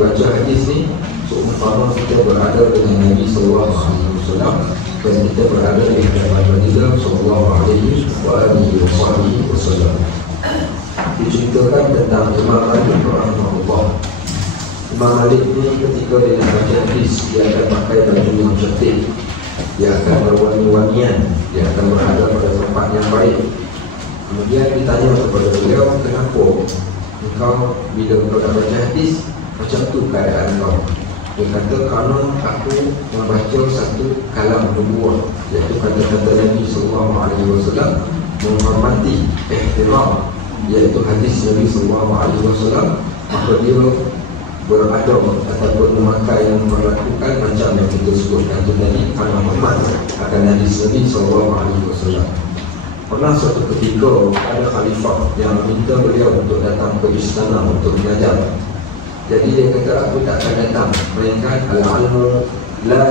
baca hadis ni seumpama kita berada dengan Nabi sallallahu alaihi wasallam dan kita berada di hadapan Nabi sallallahu alaihi wasallam. Diceritakan tentang Imam Malik rahimahullah. Imam Malik ni ketika dia nak baca hadis, dia akan pakai baju yang cantik, dia akan berwangi-wangian, dia akan berada pada tempat yang baik. Kemudian ditanya kepada beliau, kenapa engkau bila engkau dah baca hadis macam tu keadaan kau? Dia kata, kerana aku membaca satu kalam nubuwah, iaitu kata-kata Nabi SAW, menghormati, ihtiram, iaitu hadis Nabi SAW, maka dia beradab ataupun memakai yang melakukan macam yang kita sebutkan itu tadi, kerana hormat akan hadis Nabi SAW. Pernah suatu ketika ada khalifah yang minta beliau untuk datang ke istana untuk mengajar. Jadi dia kata, aku tak akan datang melainkan al-ilmu la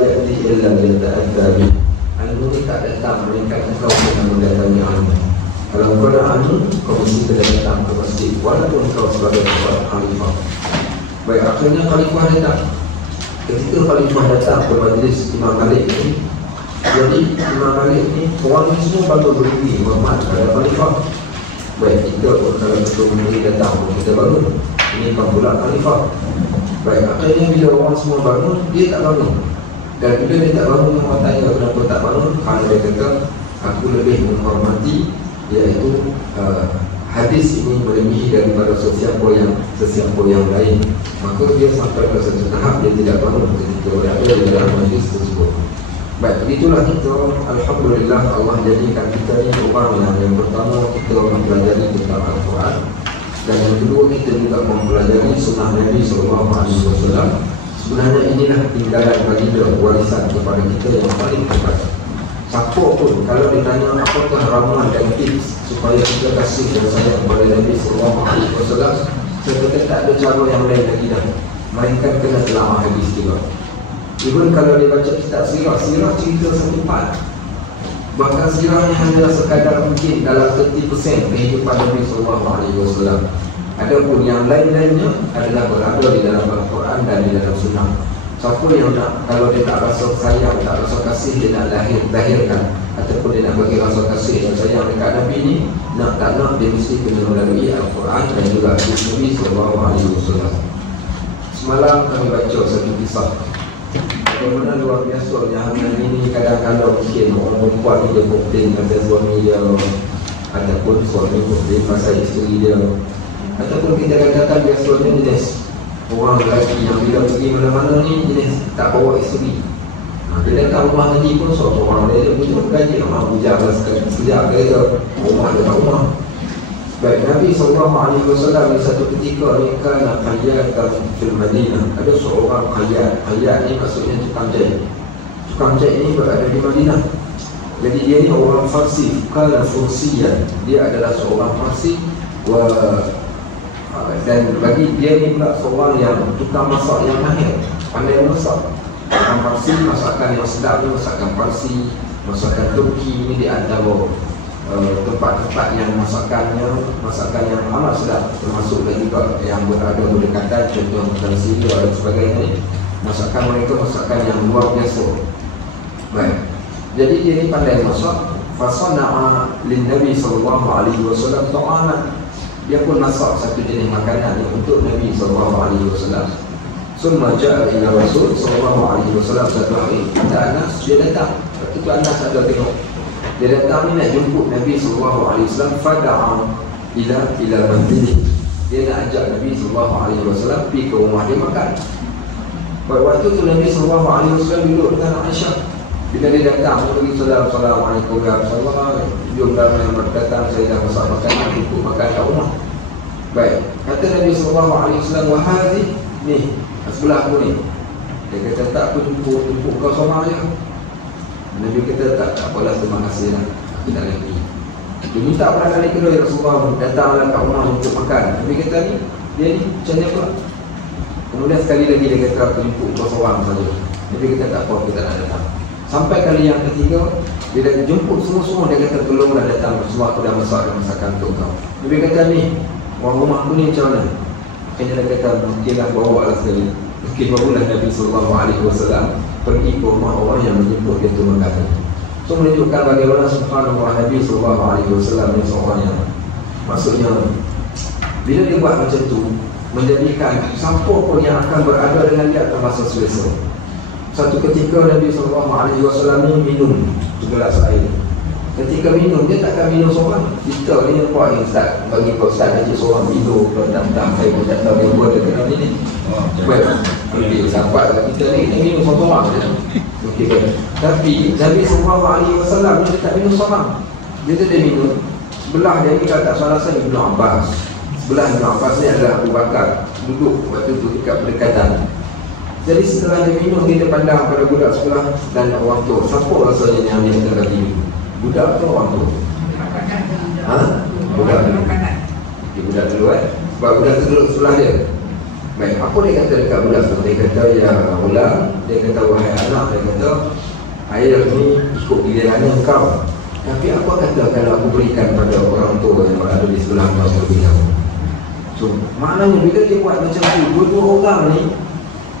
ya'ti illa yata'adda bih. Ilmu ni tak datang melainkan engkau kena mendatangi ilmu. Kalau kau nak ilmu, kau mesti kena datang ke masjid walaupun kau sebagai khalifah. Baik, akhirnya khalifah datang. Ketika khalifah datang ke majlis Imam Malik ni, jadi Imam Malik ni, orang ni semua baru berdiri hormat pada khalifah. Baik, kita pun kalau ketua menteri datang pun kita bangun. Ini kan pula khalifah. Baik, akhirnya bila orang semua bangun, dia tak bangun. Dan bila dia tak bangun, orang tanya kenapa tak bangun. Kerana dia kata, aku lebih menghormati, iaitu hadis ini melebihi daripada sesiapa yang lain. Maka dia sampai ke satu tahap dia tidak bangun ketika berada di dalam majlis tersebut. Baik, begitulah kita, alhamdulillah Allah jadikan kita ni orang yang pertama kita mempelajari tentang Al-Quran, dan yang kedua kita juga mempelajari sunnah Nabi SAW. Sebenarnya inilah tinggalan baginda, warisan kepada kita yang paling hebat. Siapa pun kalau ditanya apakah ramuan dan tips supaya kita kasih dan sayang kepada Nabi SAW, saya kata tak ada cara yang lain lagi dah, melainkan kena telah hadis juga. Even kalau dia baca kitab sirah cerita satu part, bahkan sirahnya hanya sekadar mungkin dalam 30% kehidupan Nabi SAW. Adapun yang lain-lainnya adalah berada di dalam Al-Quran dan di dalam Sunnah. Siapa yang nak, kalau dia tak rasa sayang, tak rasa kasih, dia nak lahirkan ataupun dia nak bagi rasa kasih dan sayang dekat Nabi ni, nak tak nak, dia mesti kena melalui Al-Quran dan juga hadis Nabi SAW. Semalam kami baca satu kisah bagaimana luar biasa yang hari ini kadang-kadang mungkin orang perempuan ni dia komplain pasal suami dia, ataupun suami komplain pasal isteri dia, ataupun kita katakan biasanya jenis orang lelaki yang bila pergi mana-mana ni jenis tak bawa isteri. Dia datang rumah haji pun seorang orang dia punya gaji orang bujang lah sekejap dia rumah dia tak rumah. Baik, Nabi SAW di satu ketika ni kan khayyatan fil Madinah. Ada seorang khayyat ni maksudnya tukang jahit. Tukang jahit ni berada di Madinah. Jadi dia ni orang Farsi, bukanlah Fursiyan. Dia adalah seorang Farsi dan bagi dia ni pula seorang yang tukang masak yang mahir, pandai masak. Orang Farsi, masakan yang sedap ni masakan Farsi, masakan Turki ni di antara tempat-tempat yang masakan yang amat sedap, termasuk juga yang berada berdekatan, contoh macam Syria dan sebagainya. Masakan mereka masakan yang luar biasa. Baik, jadi dia ni pandai masak. Fasana'a lin Nabi SAW ta'aman. Dia pun masak satu jenis makanan untuk Nabi SAW. Summa ja'a ila Rasul SAW satu hari. Ada Anas, dia datang. Waktu tu Anas ada tengok. Dia datang ni nak jemput Nabi SAW. Fada'a ila manzili. Dia nak ajak Nabi SAW pergi ke rumah dia makan. Waktu tu Nabi SAW duduk dengan Aisyah. Bila dia datang, dia bagi Assalamualaikum ya Rasulullah, jom ramai yang datang, saya dah masak makanan, jemput makan kat rumah. Baik, kata Nabi SAW, wahadi ni, sebelah aku ni. Dia kata, tak, aku jemput kau sama je. Nabi kata, tak apalah, terima kasih lah, aku tak lagi. Dia minta pada kali kedua, ya Rasulullah, datanglah kat rumah jemput makan. Nabi kata ni, dia ni macam ni apa? Kemudian sekali lagi dia kata, aku jemput kau seorang saja. Nabi kata, tak apa, kita nak datang. Sampai kali yang ketiga, dia dah jemput semua-semua. Dia kata, tolonglah datang, semua aku dah masak masakan untuk kau. Nabi kata, ni, orang rumah aku ni macam mana? Akhirnya dia kata, mungkinlah bawa lah sekali. Mungkin barulah Nabi SAW pergi ke rumah orang yang menyebut dia tu mengatakan. So menunjukkan bagaimana subhanallah Nabi SAW ni seorang yang maksudnya bila dia buat macam tu, menjadikan siapa pun yang akan berada dengan dia akan rasa selesa. Satu ketika Nabi SAW ni minum segelas air. Ketika minum, dia takkan minum seorang. Kita ni nampak ni Ustaz, bagi kau Ustaz Haji seorang minum, petang-petang saya pun tak tahu dia buat dia kena ni. Baik, okay, sahabat kita ni minum seorang je. Okay, baik. Tapi Nabi SAW ni dia tak minum seorang. Dia minum. Sebelah dia ni tak salah saya Ibn Abbas. Sebelah Ibn Abbas ni adalah Abu Bakar. Duduk waktu tu dekat berdekatan. Jadi setelah dia minum, dia pandang pada budak sebelah dan orang tua. Siapa rasanya yang dia akan bagi minum? Budak tu orang tua? Ha? Budak dulu. Okay, budak dulu sebab budak tu duduk sebelah dia. Baik, apa dia kata dekat budak tu? Dia kata, ya ulang. Dia kata, wahai anak. Dia kata, air ni ikut gilirannya engkau. Tapi apa kata kalau aku berikan pada orang tua yang berada di sebelah kau terlebih dahulu? So, maknanya bila dia buat macam tu, dua-dua orang ni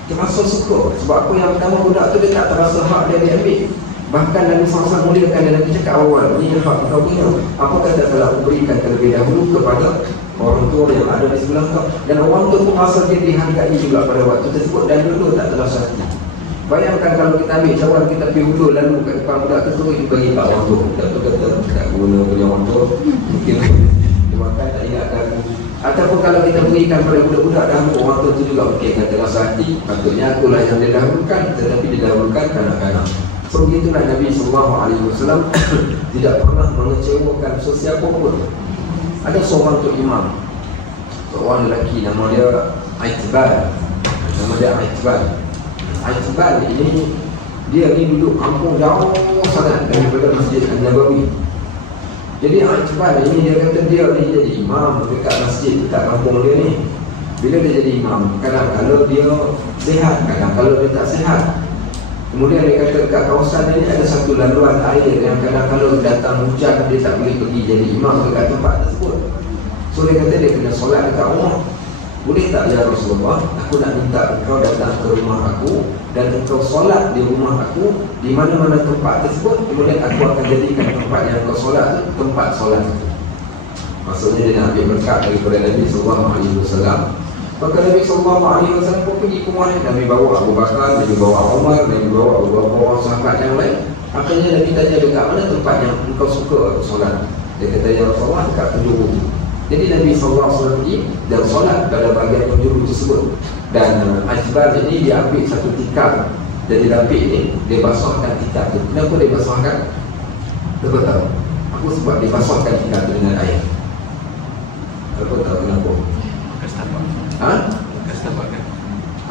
terasa suka. Sebab apa yang pertama, budak tu dia tak terasa hak dia diambil. Bahkan Nabi SAW muliakan dan Nabi cakap awal, ini hak kau punya. Apa kata kalau aku berikan terlebih dahulu kepada orang tua yang ada di sebelah kau? Dan orang tua pun rasa dia dihargai juga pada waktu tersebut dan dulu tak terasa hati. Bayangkan kalau kita ambil cawan, kita pergi hulu lalu kat depan budak tu kita bagi kat orang tua. Budak tu kata tak guna punya orang tua. Mungkin dia makan tak ingatkan. Ataupun kalau kita berikan pada budak-budak dahulu, orang tua tu juga mungkin akan terasa hati. Patutnya akulah yang didahulukan, tetapi didahulukan kanak-kanak. So begitulah Nabi SAW tidak pernah mengecewakan sesiapa pun. Ada seorang tu imam, seorang lelaki nama dia Aitban. Nama dia Aitban. Aitban ini dia ni duduk kampung jauh sangat daripada Masjid An-Nabawi. Jadi Aitban ini dia kata dia ni jadi imam dekat masjid dekat kampung dia ni. Bila dia jadi imam, kadang-kadang dia sihat, kadang-kadang dia tak sihat. Kemudian dia kata dekat kawasan ini ada satu laluan air yang kadang-kadang datang hujan dia tak boleh pergi jadi imam dekat tempat tersebut. So dia kata dia kena solat dekat rumah. Boleh tak ya Rasulullah, aku nak minta engkau datang ke rumah aku dan engkau solat di rumah aku di mana-mana tempat tersebut. Kemudian aku akan jadikan tempat yang engkau solat tu tempat solat itu. Maksudnya dia nak ambil berkat daripada Nabi SAW. Maka Nabi SAW pun pergi ke rumah ni. Nabi bawa Abu Bakar, Nabi bawa Umar, Nabi bawa beberapa orang sahabat yang lain. Akhirnya Nabi tanya dekat mana tempat yang engkau suka aku solat. Dia kata, ya Rasulullah, dekat penjuru. Jadi Nabi SAW pergi dan solat pada bahagian penjuru tersebut. Dan Aitban ini dia ambil satu tikar dan dia lapik ni, dia basahkan tikar tu. Kenapa dia basahkan? Siapa tahu? Aku sebab dia basahkan tikar tu dengan air. Siapa tahu kenapa? Ha? Bekas tapak kaki.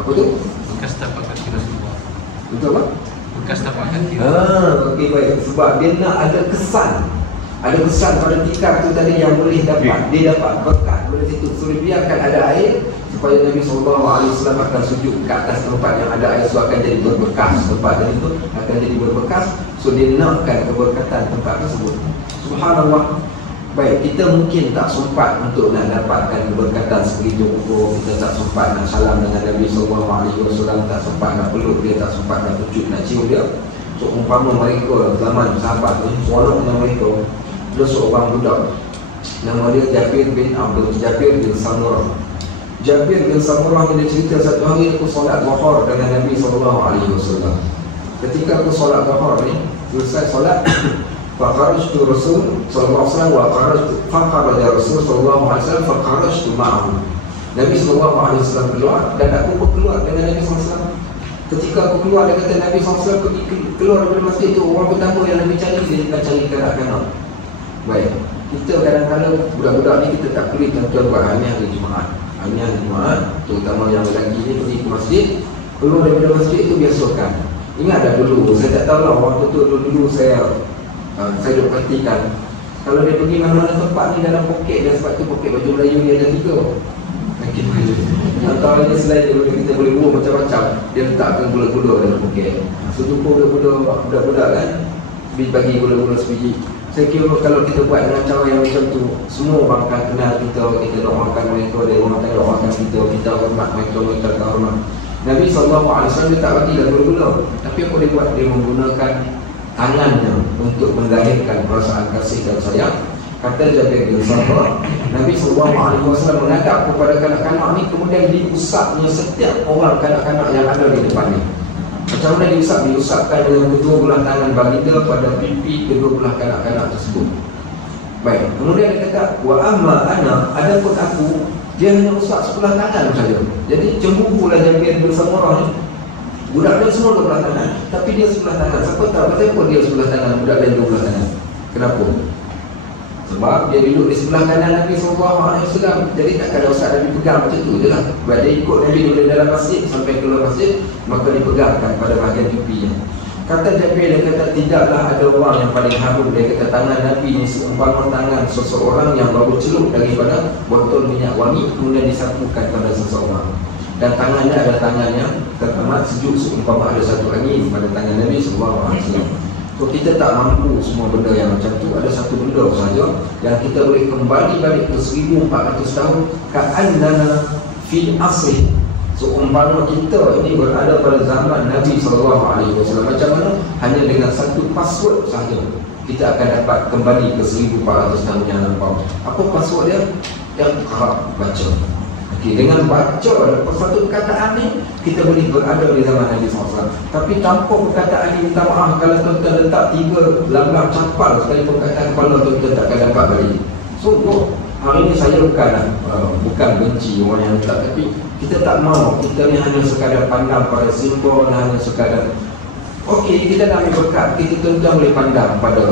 Apa tu? Bekas tapak kaki Rasulullah. Betul apa? Bekas tapak kaki. Okey, baik. Sebab dia nak ada kesan. Ada kesan pada tikar tu tadi yang boleh dapat. Dia dapat berkat dari situ. So biarkan ada air supaya Nabi SAW akan sujud ke atas tempat yang ada air. So akan jadi berbekas. Tempat tadi tu akan jadi berbekas. So dia nakkan keberkatan tempat tersebut. Subhanallah. Baik, kita mungkin tak sempat untuk nak dapatkan keberkatan seperti itu. Kita tak sempat nak salam dengan Nabi SAW, tak sempat nak peluk dia, tak sempat nak pucuk, nak cium dia. So umpama mereka zaman sahabat ni, seronoknya mereka, ada seorang budak nama dia Jabir bin Samurah. Jabir bin Samurah ni cerita satu hari aku solat zuhur dengan Nabi SAW. Ketika aku solat zuhur ni, selesai solat faqarajtu Rasul sallallahu alaihi wasallam wa faqaraja Rasul sallallahu alaihi wasallam faqarajtu ma'ahu. Nabi sallallahu alaihi wasallam keluar dan aku pun keluar dengan Nabi sallallahu alaihi wasallam. Ketika aku keluar, dia kata Nabi sallallahu alaihi wasallam pergi keluar daripada masjid tu, orang pertama yang Nabi cari dia nak cari kanak-kanak. Baik, kita kadang-kadang budak-budak ni kita tak boleh tuan-tuan buat hanya hari Jumaat. Hanya hari Jumaat, terutama yang lelaki ni pergi ke masjid, keluar daripada masjid tu biasakan. Ingat dah dulu, saya tak tahu lah waktu tu dulu saya dah perhatikan kalau dia pergi mana-mana tempat ni dalam poket dia, sebab tu poket baju Melayu dia ada 3 antaranya selain daripada kita boleh buang macam-macam, dia letakkan gula-gula dalam poket. So jumpa budak-budak kan bagi gula-gula sebiji, Saya kira kalau kita buat dengan cara yang macam tu, semua orang akan kenal kita, kita doakan mereka, dia orang akan doakan kita, kita hormat mereka, mereka akan hormat. Nabi SAW dia tak bagi dah gula-gula, tapi apa dia buat? Dia menggunakan tangannya untuk melahirkan perasaan kasih dan sayang. Kata Jabir bin Samurah, Nabi SAW menghadap kepada kanak-kanak ni, kemudian diusapnya setiap orang kanak-kanak yang ada di depan ni. Macam mana diusap? Diusapkan dengan kedua belah tangan baginda pada pipi kedua belah kanak-kanak tersebut. Baik, kemudian dia kata, wa amma ana, adapun aku, dia hanya usap sebelah tangan saja. Jadi cemburulah Jabir bin Samurah ni. Budak lain semua dua belah tangan, tapi dia sebelah tangan. Siapa tahu kenapa dia sebelah tangan, budak lain dua belah tangan? Kenapa? Sebab dia duduk di sebelah kanan Nabi SAW. Jadi takkan ada usap Nabi pegang macam tu je lah. Sebab dia ikut Nabi dari dalam masjid sampai keluar masjid, maka dipegangkan pada bahagian pipinya. Kata Jabir, dia kata tidaklah ada orang yang paling harum. Dia kata tangan Nabi ni seumpama tangan seseorang yang baru celup daripada botol minyak wangi, kemudian disapukan pada seseorang. Dan tangannya adalah tangan yang teramat sejuk seumpama ada satu angin pada tangan Nabi SAW. So kita tak mampu semua benda yang macam tu. Ada satu benda saja yang kita boleh kembali balik ke 1400 tahun, ka'annana fil asri. So umpama kita ini berada pada zaman Nabi SAW. Macam mana? Hanya dengan satu password saja kita akan dapat kembali ke 1400 tahun yang lampau. Apa password dia? Yang kerap baca. Okay, dengan baca satu perkataan ni, kita boleh berada di zaman Nabi SAW. Tapi tanpa perkataan ni, minta maaf kalau tuan-tuan letak 3 lambang capal sekali perkataan kepala, tuan-tuan takkan dapat balik. So hari ni saya bukan benci orang yang letak, tapi kita tak mahu. Kita ni hanya sekadar pandang pada simbol, hanya sekadar okey, kita nak ambil berkat, kita tuan-tuan boleh pandang pada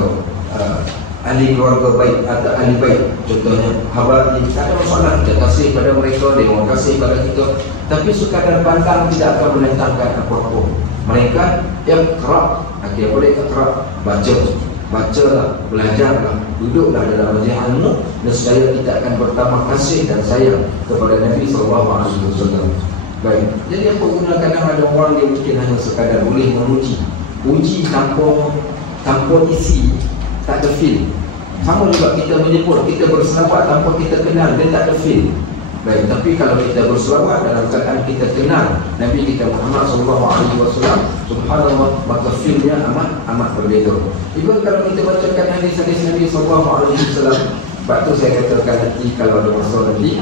ahli keluarga baik atau ahli baik, contohnya Habari, tak ada masalah, kita kasih pada mereka, dia orang kasih pada kita. Tapi sekadar pandang tidak akan mendatangkan apa-apa. Mereka yang kerap, dia boleh kerap bacalah, belajarlah, duduklah dalam majlis ilmu, dan supaya kita akan bertambah kasih dan sayang kepada Nabi SAW. Baik, jadi apa guna kadang ada orang dia mungkin hanya sekadar boleh uji tanpa isi, tak ada feel. Sama juga kita menyebut, kita berselawat tanpa kita kenal, dia tak ada feel. Baik, tapi kalau kita berselawat dalam keadaan kita kenal Nabi kita Muhammad SAW, subhanallah, maka feelnya amat berbeza. Even kalau kita bacakan hadis-hadis Nabi SAW, sebab tu saya katakan nanti kalau ada masa nanti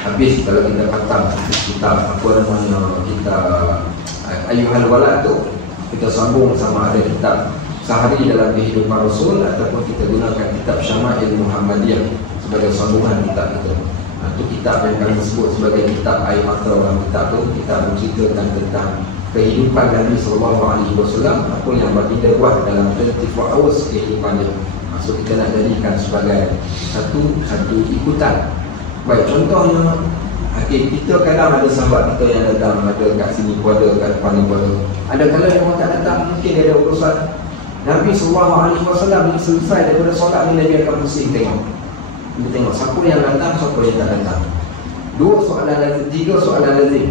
habis, kalau kita khatam kitab apa namanya, kita Ayyuhal Walad tu, kita sambung sama ada kitab Sehari dalam Kehidupan Rasul, ataupun kita gunakan kitab Syama'il Muhammadiyah sebagai sambungan kitab itu. Itu kitab yang kami sebut sebagai kitab air mata. Dalam kitab itu kita menceritakan tentang kehidupan Nabi SAW, apa yang baginda buat dalam 24 hours kehidupannya. Maksud kita nak jadikan sebagai satu ikutan. Baik, contohnya kita kadang ada sahabat kita yang datang, ada kat sini pun ada, kat depan ni pun ada. Ada kala yang orang tak datang, mungkin dia ada urusan. Nabi SAW ni selesai daripada solat ni, Nabi akan pusing tengok. Dia tengok siapa yang datang, siapa yang tak datang. 2 soalan lazim, 3 soalan lazim.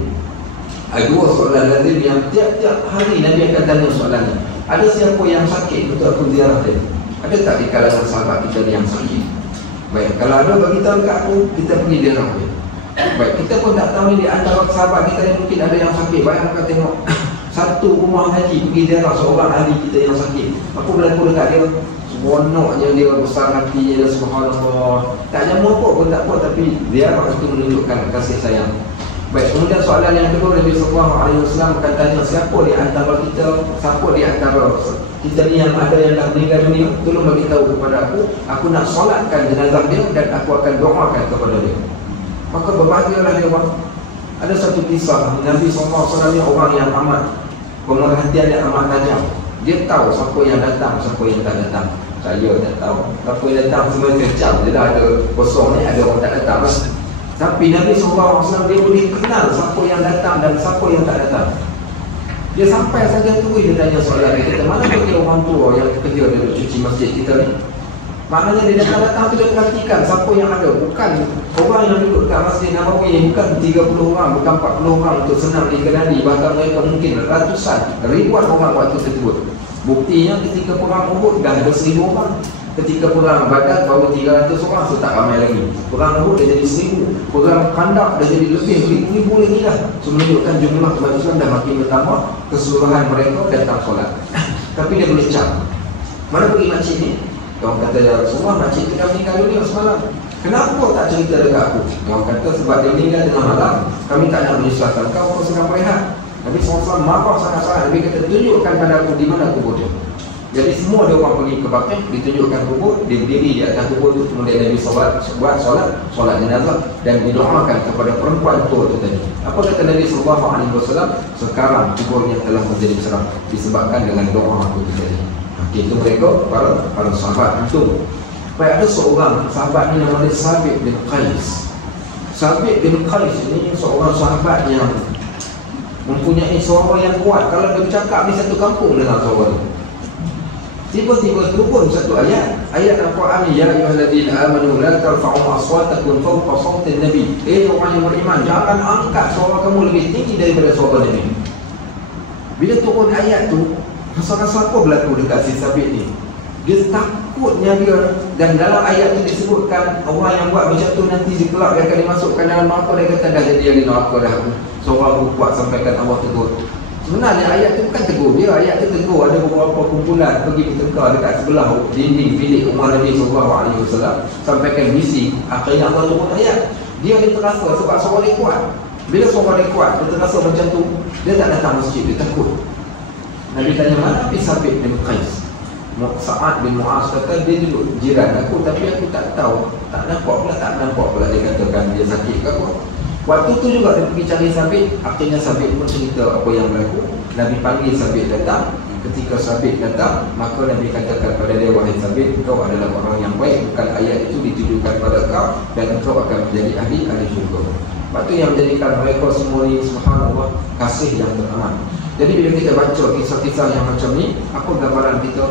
2 soalan lazim yang tiap-tiap hari Nabi akan tanya soalan ni. Ada siapa yang sakit untuk aku ziarah dia? Ada tak di kalangan sahabat kita yang sakit? Baik, kalau ada bagi tahu kat aku, kita pergi ziarah dia. Baik, kita pun tak tahu ni di antara sahabat kita ni mungkin ada yang sakit. Bayangkan tengok satu rumah haji pergi ziarah seorang ahli kita yang sakit. Apa berlaku dekat dia? Seronoknya dia, besar hatinya dia, subhanallah. Tak jamu apa pun tak apa, tapi ziarah itu menunjukkan kasih sayang. Baik, kemudian soalan yang kedua, Nabi SAW akan tanya, siapa di antara kita, siapa di antara kita ni yang ada yang dah meninggal dunia, tolong bagi tahu kepada aku nak solatkan jenazah dia dan aku akan doakan kepada dia. Maka berbahagialah dia orang. Ada satu kisah, Nabi SAW ni orang yang amat pemerhatian, yang amat tajam. Dia tahu siapa yang datang, siapa yang tak datang. Saya tak tahu siapa yang datang, semua kecam je lah, ada kosong ni, ada orang tak datang. Tapi Nabi SAW dia boleh kenal siapa yang datang dan siapa yang tak datang. Dia sampai saja tu, dia tanya soalan, dia kata, mana bagi orang tua yang kerja dia cuci masjid kita ni? Maknanya dia datang tu, dia perhatikan siapa yang ada. Bukan orang yang duduk kat Masjid Nabawi, bukan 30 orang, bukan 40 orang untuk senang dikenali. Bahkan mereka mungkin ratusan, ribuan orang waktu tersebut. Buktinya ketika perang Uhud dah ada 1000 orang. Ketika perang Badar baru 300 orang, so tak ramai lagi. Perang Uhud dah jadi 1000. Perang Khandaq dah jadi lebih 1000 lagi dah. So menunjukkan jumlah umat Islam dah makin bertambah, keseluruhan mereka datang solat. Tapi dia boleh cam. Mana pergi makcik ni? Orang kata, ya Rasulullah, makcik kita meninggal dunia semalam. Kenapa tak cerita dekat aku? Orang kata, sebab dia meninggal tengah malam, kami tak nak menyusahkan kau, kau sedang berehat. Nabi SAW marah sangat-sangat. Nabi kata, tunjukkan pada aku di mana kubur dia. Jadi semua dia orang pergi ke Baqi', ditunjukkan kubur, dia berdiri di atas kubur itu, kemudian Nabi buat solat jenazah dan didoakan kepada perempuan tua itu tadi. Apa kata Nabi SAW? Sekarang kuburnya telah menjadi cerah disebabkan dengan doa aku tadi. Itu mereka para sahabat itu. Baik, ada seorang sahabat ni nama dia Sabit bin Qais. Sabit bin Qais ini seorang sahabat yang mempunyai suara yang kuat. Kalau dia bercakap ni satu kampung dengar suara dia. Tiba-tiba turun satu ayat Al-Quran, ya ayyuhalladzina amanu la tarfa'u aswatakum fawqa sawtin nabi. Orang yang beriman, jangan angkat suara kamu lebih tinggi daripada suara Nabi. Bila turun ayat tu, rasa-rasa apa berlaku dekat si Sabit ni? Dia takutnya dia. Dan dalam ayat tu disebutkan orang yang buat macam tu nanti di kelab dia akan dimasukkan dalam neraka. Dia kata dah jadi ahli neraka dah. Suara aku kuat sampaikan Allah tegur. Sebenarnya ayat tu bukan tegur dia. Ayat tu tegur ada beberapa kumpulan pergi bertengkar dekat sebelah dinding bilik rumah Nabi SAW, sampaikan misi. Akhirnya Allah turun ayat. Dia terasa sebab suara dia kuat. Bila suara dia kuat, dia terasa macam tu, dia tak datang masjid, dia takut. Nabi tanya, mana Nabi Sabit bin Qais? Sa'ad bin Mu'az kata, dia duduk jiran aku, tapi aku tak tahu, tak nampak pula dia katakan dia sakit ke apa. Waktu tu juga dia pergi cari Sabit. Akhirnya Sabit pun cerita apa yang berlaku. Nabi panggil Sabit datang. Ketika Sabit datang, maka Nabi katakan pada dia, wahai Sabit, engkau adalah orang yang baik. Bukan ayat itu ditujukan pada kau, dan engkau akan menjadi ahli syurga. Waktu yang menjadikan mereka semua ni, subhanallah, kasih yang teramat. Jadi bila kita baca kisah-kisah yang macam ni, apa gambaran kita?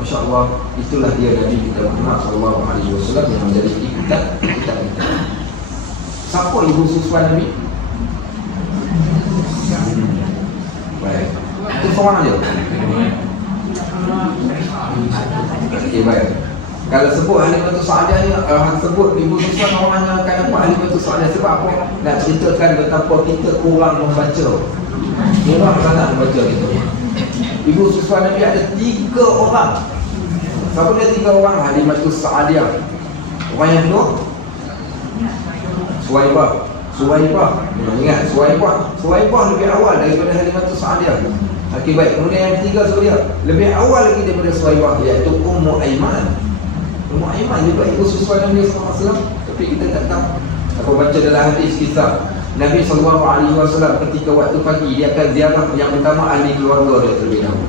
Masya Allah, itulah dia Nabi kita Muhammad SAW yang menjadi ikat kita. Siapa ibu susuan Nabi? Baik. Itu seorang aja. Okey, baik. Kalau sebut Halimatus Sa'adah ni, sebut ibu susuan, orang hanya akan nampak Halimatus Sa'adah. Sebab apa? Nak ceritakan betapa kita kurang membaca. Kurang sangat membaca kita. Ibu susuan Nabi ada 3 orang. Siapa dia 3 orang? Halimatus Sa'adah. Orang yang kedua? Suwaibah. Ingat Suwaibah lebih awal daripada Halimatus Sa'adah. Okey, baik. Kemudian yang ketiga dia lebih awal lagi daripada Suwaibah, iaitu Ummu Aiman. Ummu Aiman juga ibu susuan Nabi SAW. Tapi kita tak tahu. Apa baca dalam hadis kisah Nabi SAW ketika waktu pagi dia akan ziarah yang pertama ahli keluarga dia terlebih dahulu.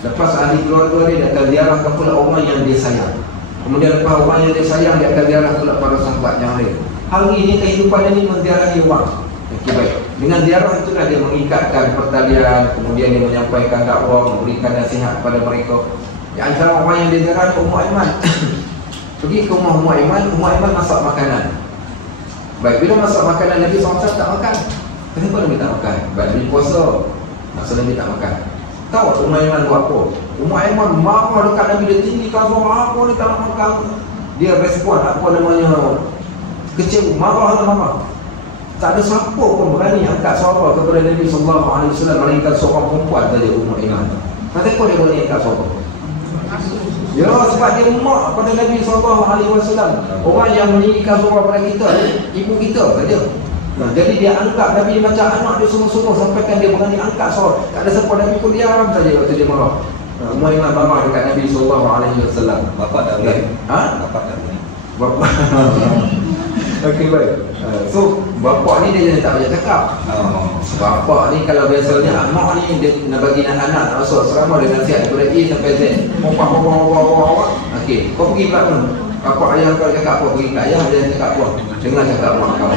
Lepas ahli keluarga dia akan ziarah pula orang yang dia sayang. Kemudian lepas orang yang dia sayang, dia akan ziarah pula para sahabat yang lain. Hari ini kehidupan ini menziarahi orang. Okey, baik. Dengan ziarah itulah dia mengikatkan pertalian, kemudian dia menyampaikan dakwah, memberikan nasihat kepada mereka. Di antara orang yang dia ziarah Ummu Aiman. Pergi ke rumah Ummu Aiman masak makanan. Baik, bila masak makanan Nabi SAW tak makan. Kenapa Nabi tak makan? Baik, Nabi puasa, maksud Nabi tak makan. Tahu Ummu Aiman buat apa? Ummu Aiman marah dekat Nabi, dia tinggikan suara, apa ni tak nak makan. Dia respon apa namanya, kecewa, marah. Tak ada siapa pun berani angkat suara kepada Nabi SAW, melainkan seorang perempuan saja, Ummu Aiman. Kenapa dia berani angkat suara? Ya, sebab dia mak pada Nabi SAW. Orang yang meninggikan suara pada kita, ibu kita saja. Nah, jadi dia anggap Nabi macam anak dia semua-semua, sampaikan dia berani angkat suara. Tak ada siapa, Nabi pun diam saja waktu dia marah. Ummu Aiman marah dekat Nabi SAW. Bapak tak boleh. Bapak tak boleh. Bapak. Okey, baik. So, bapak ni dia tak banyak cakap. Bapak ni kalau biasanya anak ni dia nak bagi anak masuk asrama dengan nasihat daripada A sampai Z. Bapak. Okey, kau pergi kat mana? Bapak ayah kau cakap apa? Pergi kat ayah dia cakap apa? Dengar cakap mak kau.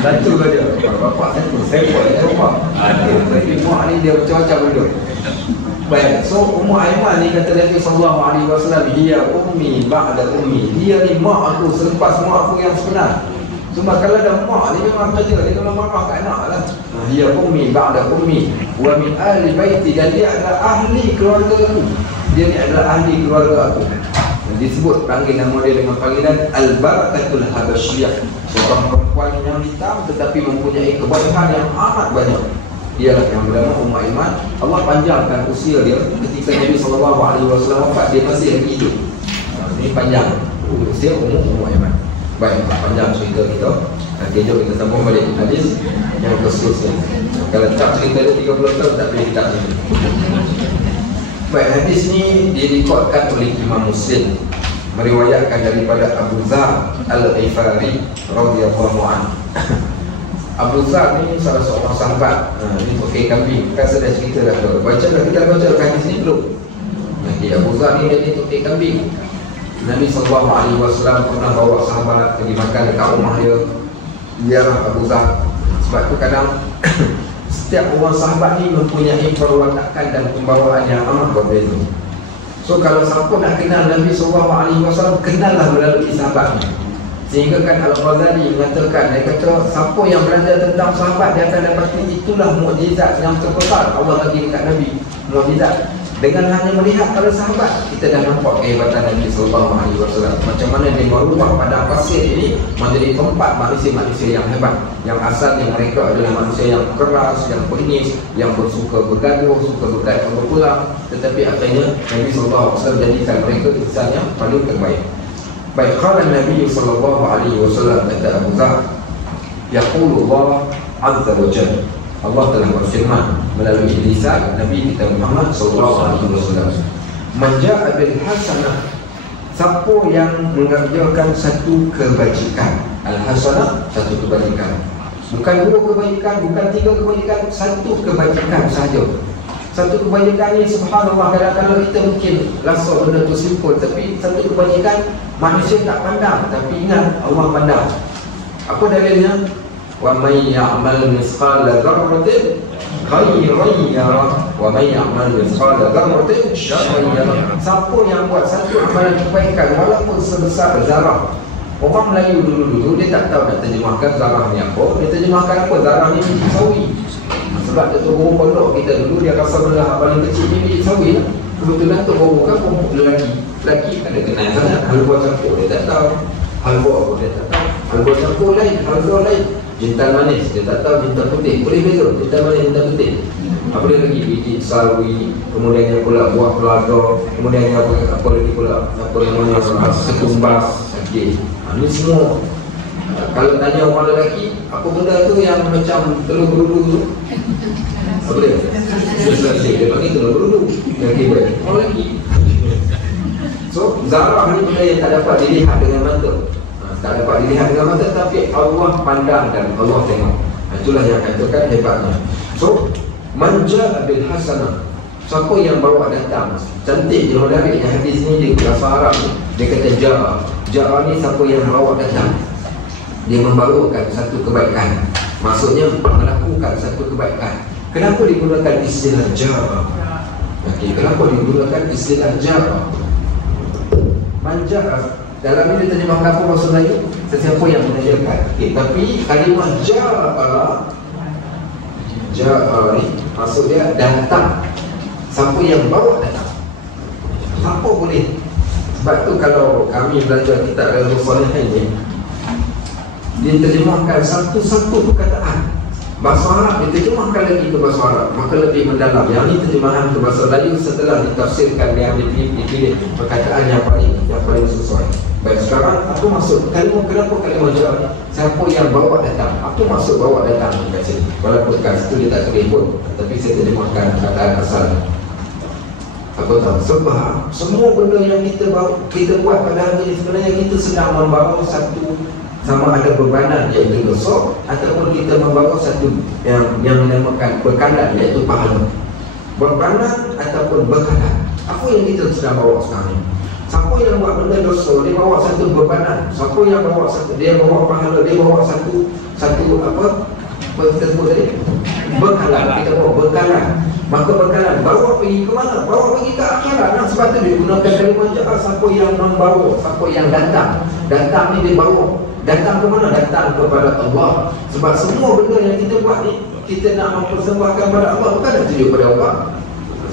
Satu saja. Bapak satu. Saya buat bapak. Tapi mak ni dia macam-macam benda. Baik, so Ummu Aiman ni kata Nabi SAW, dia ummi ba'da ummi. Dia ni mak aku selepas mak aku yang sebenar. Cuma kalau ada mak, dia memang kerja, dia memang marah kat anak lah. Ya ummi ba'da ummi wa min ahli baiti, dan dia adalah ahli keluarga aku. Dia ni adalah ahli keluarga aku. Dan disebut, panggil nama dia dengan panggilan Al-Barakatul Habasyiyah, seorang perempuan yang hitam tetapi mempunyai kebaikan yang amat banyak. Ialah yang bernama Ummu Aiman. Allah panjangkan usia dia ketika Nabi SAW wafat, dia masih lagi hidup. Ini panjang usia Ummu Aiman. Baik, panjang cerita kita. Nanti jom kita sambung balik hadis yang seterusnya. Kalau tak cerita dia 30 tahun tak boleh kita ni. Baik, hadis ni direkodkan oleh Imam Muslim, meriwayatkan daripada Abu Dzar Al-Ghifari radhiyallahu anhu. Abu Dzar ni salah seorang sahabat. Ni pakai kambing. Kan saya dah cerita dah tu. Kita baca hadis ni belum? Nanti Abu Dzar ni dia pakai kambing. Nabi SAW pernah bawa sahabat pergi makan dekat rumah dia. Dialah Abu Dzar. Sebab tu kadang setiap orang sahabat ni mempunyai perwatakan dan pembawaan yang amat berbeza. So kalau siapa nak kenal Nabi SAW, kenallah melalui sahabat ni. Sehingga kan Al-Ghazali mengatakan, dia kata siapa yang belajar tentang sahabat, dia akan dapati itulah mukjizat yang terbesar Allah bagi dekat Nabi. Mukjizat dengan hanya melihat pada sahabat, kita dah nampak kehebatan Nabi SAW. Macam mana dia merubah padang pasir ini menjadi tempat manusia-manusia yang hebat, yang asalnya mereka adalah manusia yang keras, yang bengis, yang bersuka bergaduh, suka berkait berpulang. Tetapi akhirnya Nabi SAW jadikan mereka insan yang paling terbaik. Baik, qala Nabi SAW, kata Abu Dzar, yaqulu Allah azza wa jalla, Allah telah berfirman melalui lisan Nabi kita Muhammad SAW, man ja'a bil hasanah, siapa yang mengerjakan satu kebajikan. Al-hasanah, satu kebajikan, bukan dua kebaikan, bukan tiga kebaikan, satu kebajikan sahaja. Satu kebajikan ni subhanallah, kadang-kadang kita mungkin rasa benda tu simple, tapi satu kebajikan manusia tak pandang, tapi ingat Allah pandang. Apa dalilnya? Wa may ya'mal mithqala dzarratin khairan yarah wa may ya'mal mithqala dzarratin syarran yarah. Siapa yang buat satu amalan kebaikan walaupun sebesar zarah. Orang Melayu dulu-dulu dia tak tahu nak terjemahkan zarah ni apa. Dia terjemahkan apa? Zarah ni biji sawi. Sebab tu guru pondok kita dulu dia rasa benda paling kecil ni biji sawi lah. Kebetulan tu guru kan pun lelaki ada kenal sangat. Halwa campur dia tak tahu. Halwa apa dia tak tahu. Halwa campur lain, halwa lain. Jintan manis dia tak tahu, jintan putih. Boleh beza jintan manis, jintan putih. Apa dia lagi? Biji sawi, kemudian yang pula buah kelada, kemudian yang apa lagi pula? Apa namanya? Ketumbas. Okey. Ini semua. Kalau tanya orang lelaki, apa benda tu yang macam telur berudu tu? Apa dia? Dia panggil telur berudu. Okey, baik. Orang lelaki. So, zarah ni benda yang tak dapat dilihat dengan mata. Tak dapat dilihat dengan mata, tapi Allah pandang dan Allah tengok. Itulah yang katakan hebatnya. So, manja bil hasanah, siapa yang bawa datang. Cantik je menariknya hadis ni di bahasa Arab ni. Dia kata ja'a. Ja'a ni siapa yang bawa datang. Dia membawakan satu kebaikan. Maksudnya melakukan satu kebaikan. Kenapa digunakan istilah ja'a? Okey, kenapa digunakan istilah ja'a? Manja dalam ini terjemahkan apa bahasa Melayu? Sesiapa yang mengerjakan. Okey, tapi kalimah ja'a ni maksud dia datang. Siapa yang bawa datang. Siapa boleh. Sebab tu kalau kami belajar kitab Riyadhus Shalihin ni, dia terjemahkan satu-satu perkataan. Bahasa Arab diterjemahkan lagi ke bahasa Arab, maka lebih mendalam. Yang ini terjemahan ke bahasa Melayu setelah ditafsirkan, dia dipilih perkataan yang paling sesuai. Baik, sekarang apa maksud kenapa kalimah ja'a? Siapa yang bawa datang? Apa maksud bawa datang kat sini? Walaupun kat situ dia tak tulis pun, tapi saya terjemahkan perkataan asal. Apa tahu? Sebab semua benda yang kita buat pada hari ini sebenarnya kita sedang membawa satu, sama ada bebanan iaitu dosa, ataupun kita membawa satu yang dinamakan bekalan iaitu pahala. Bebanan ataupun bekalan. Apa yang kita sedang bawa sekarang ini? Siapa yang buat benda dosa, dia bawa satu bebanan. Siapa yang bawa satu, dia bawa pahala, dia bawa satu apa kita sebut tadi? Bekalan. Kita bawa bekalan. Maka bekalan bawa pergi ke mana? Bawa pergi ke akhirat. Nah, sebab tu dia gunakan kalimah ja'a, siapa yang membawa, siapa yang datang. Datang ni dia bawa. Datang ke mana? Datang kepada Allah. Sebab semua benda yang kita buat ni, kita nak mempersembahkan pada Allah, bukan nak tunjuk pada Allah.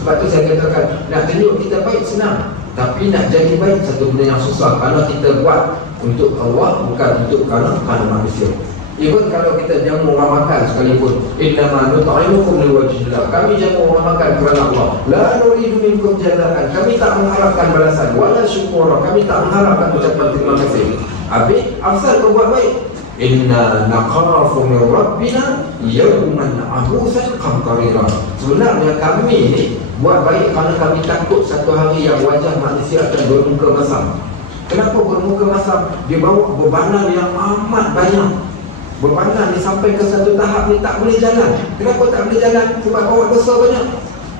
Sebab tu saya katakan, nak tunjuk kita baik senang, tapi nak jadi baik satu benda yang susah. Kalau kita buat untuk Allah, bukan untuk kerana manusia. Even kalau kita jamu orang makan sekalipun, innama nut'imukum liwajhillah, kami jamu orang makan kerana Allah, la nuridu minkum jazaan, kami tak mengharapkan balasan, wala syukura, kami tak mengharapkan ucapan terima kasih. Habis asal kau buat baik, inna naqafu min rabbina yawman abusan qamtarira. Sebenarnya kami ni buat baik kerana kami takut satu hari yang wajah manusia akan bermuka masam. Kenapa bermuka masam? Dia bawa bebanan yang amat banyak. Bebanan ni sampai ke satu tahap ni tak boleh jalan. Kenapa tak boleh jalan? Sebab bawa dosa banyak.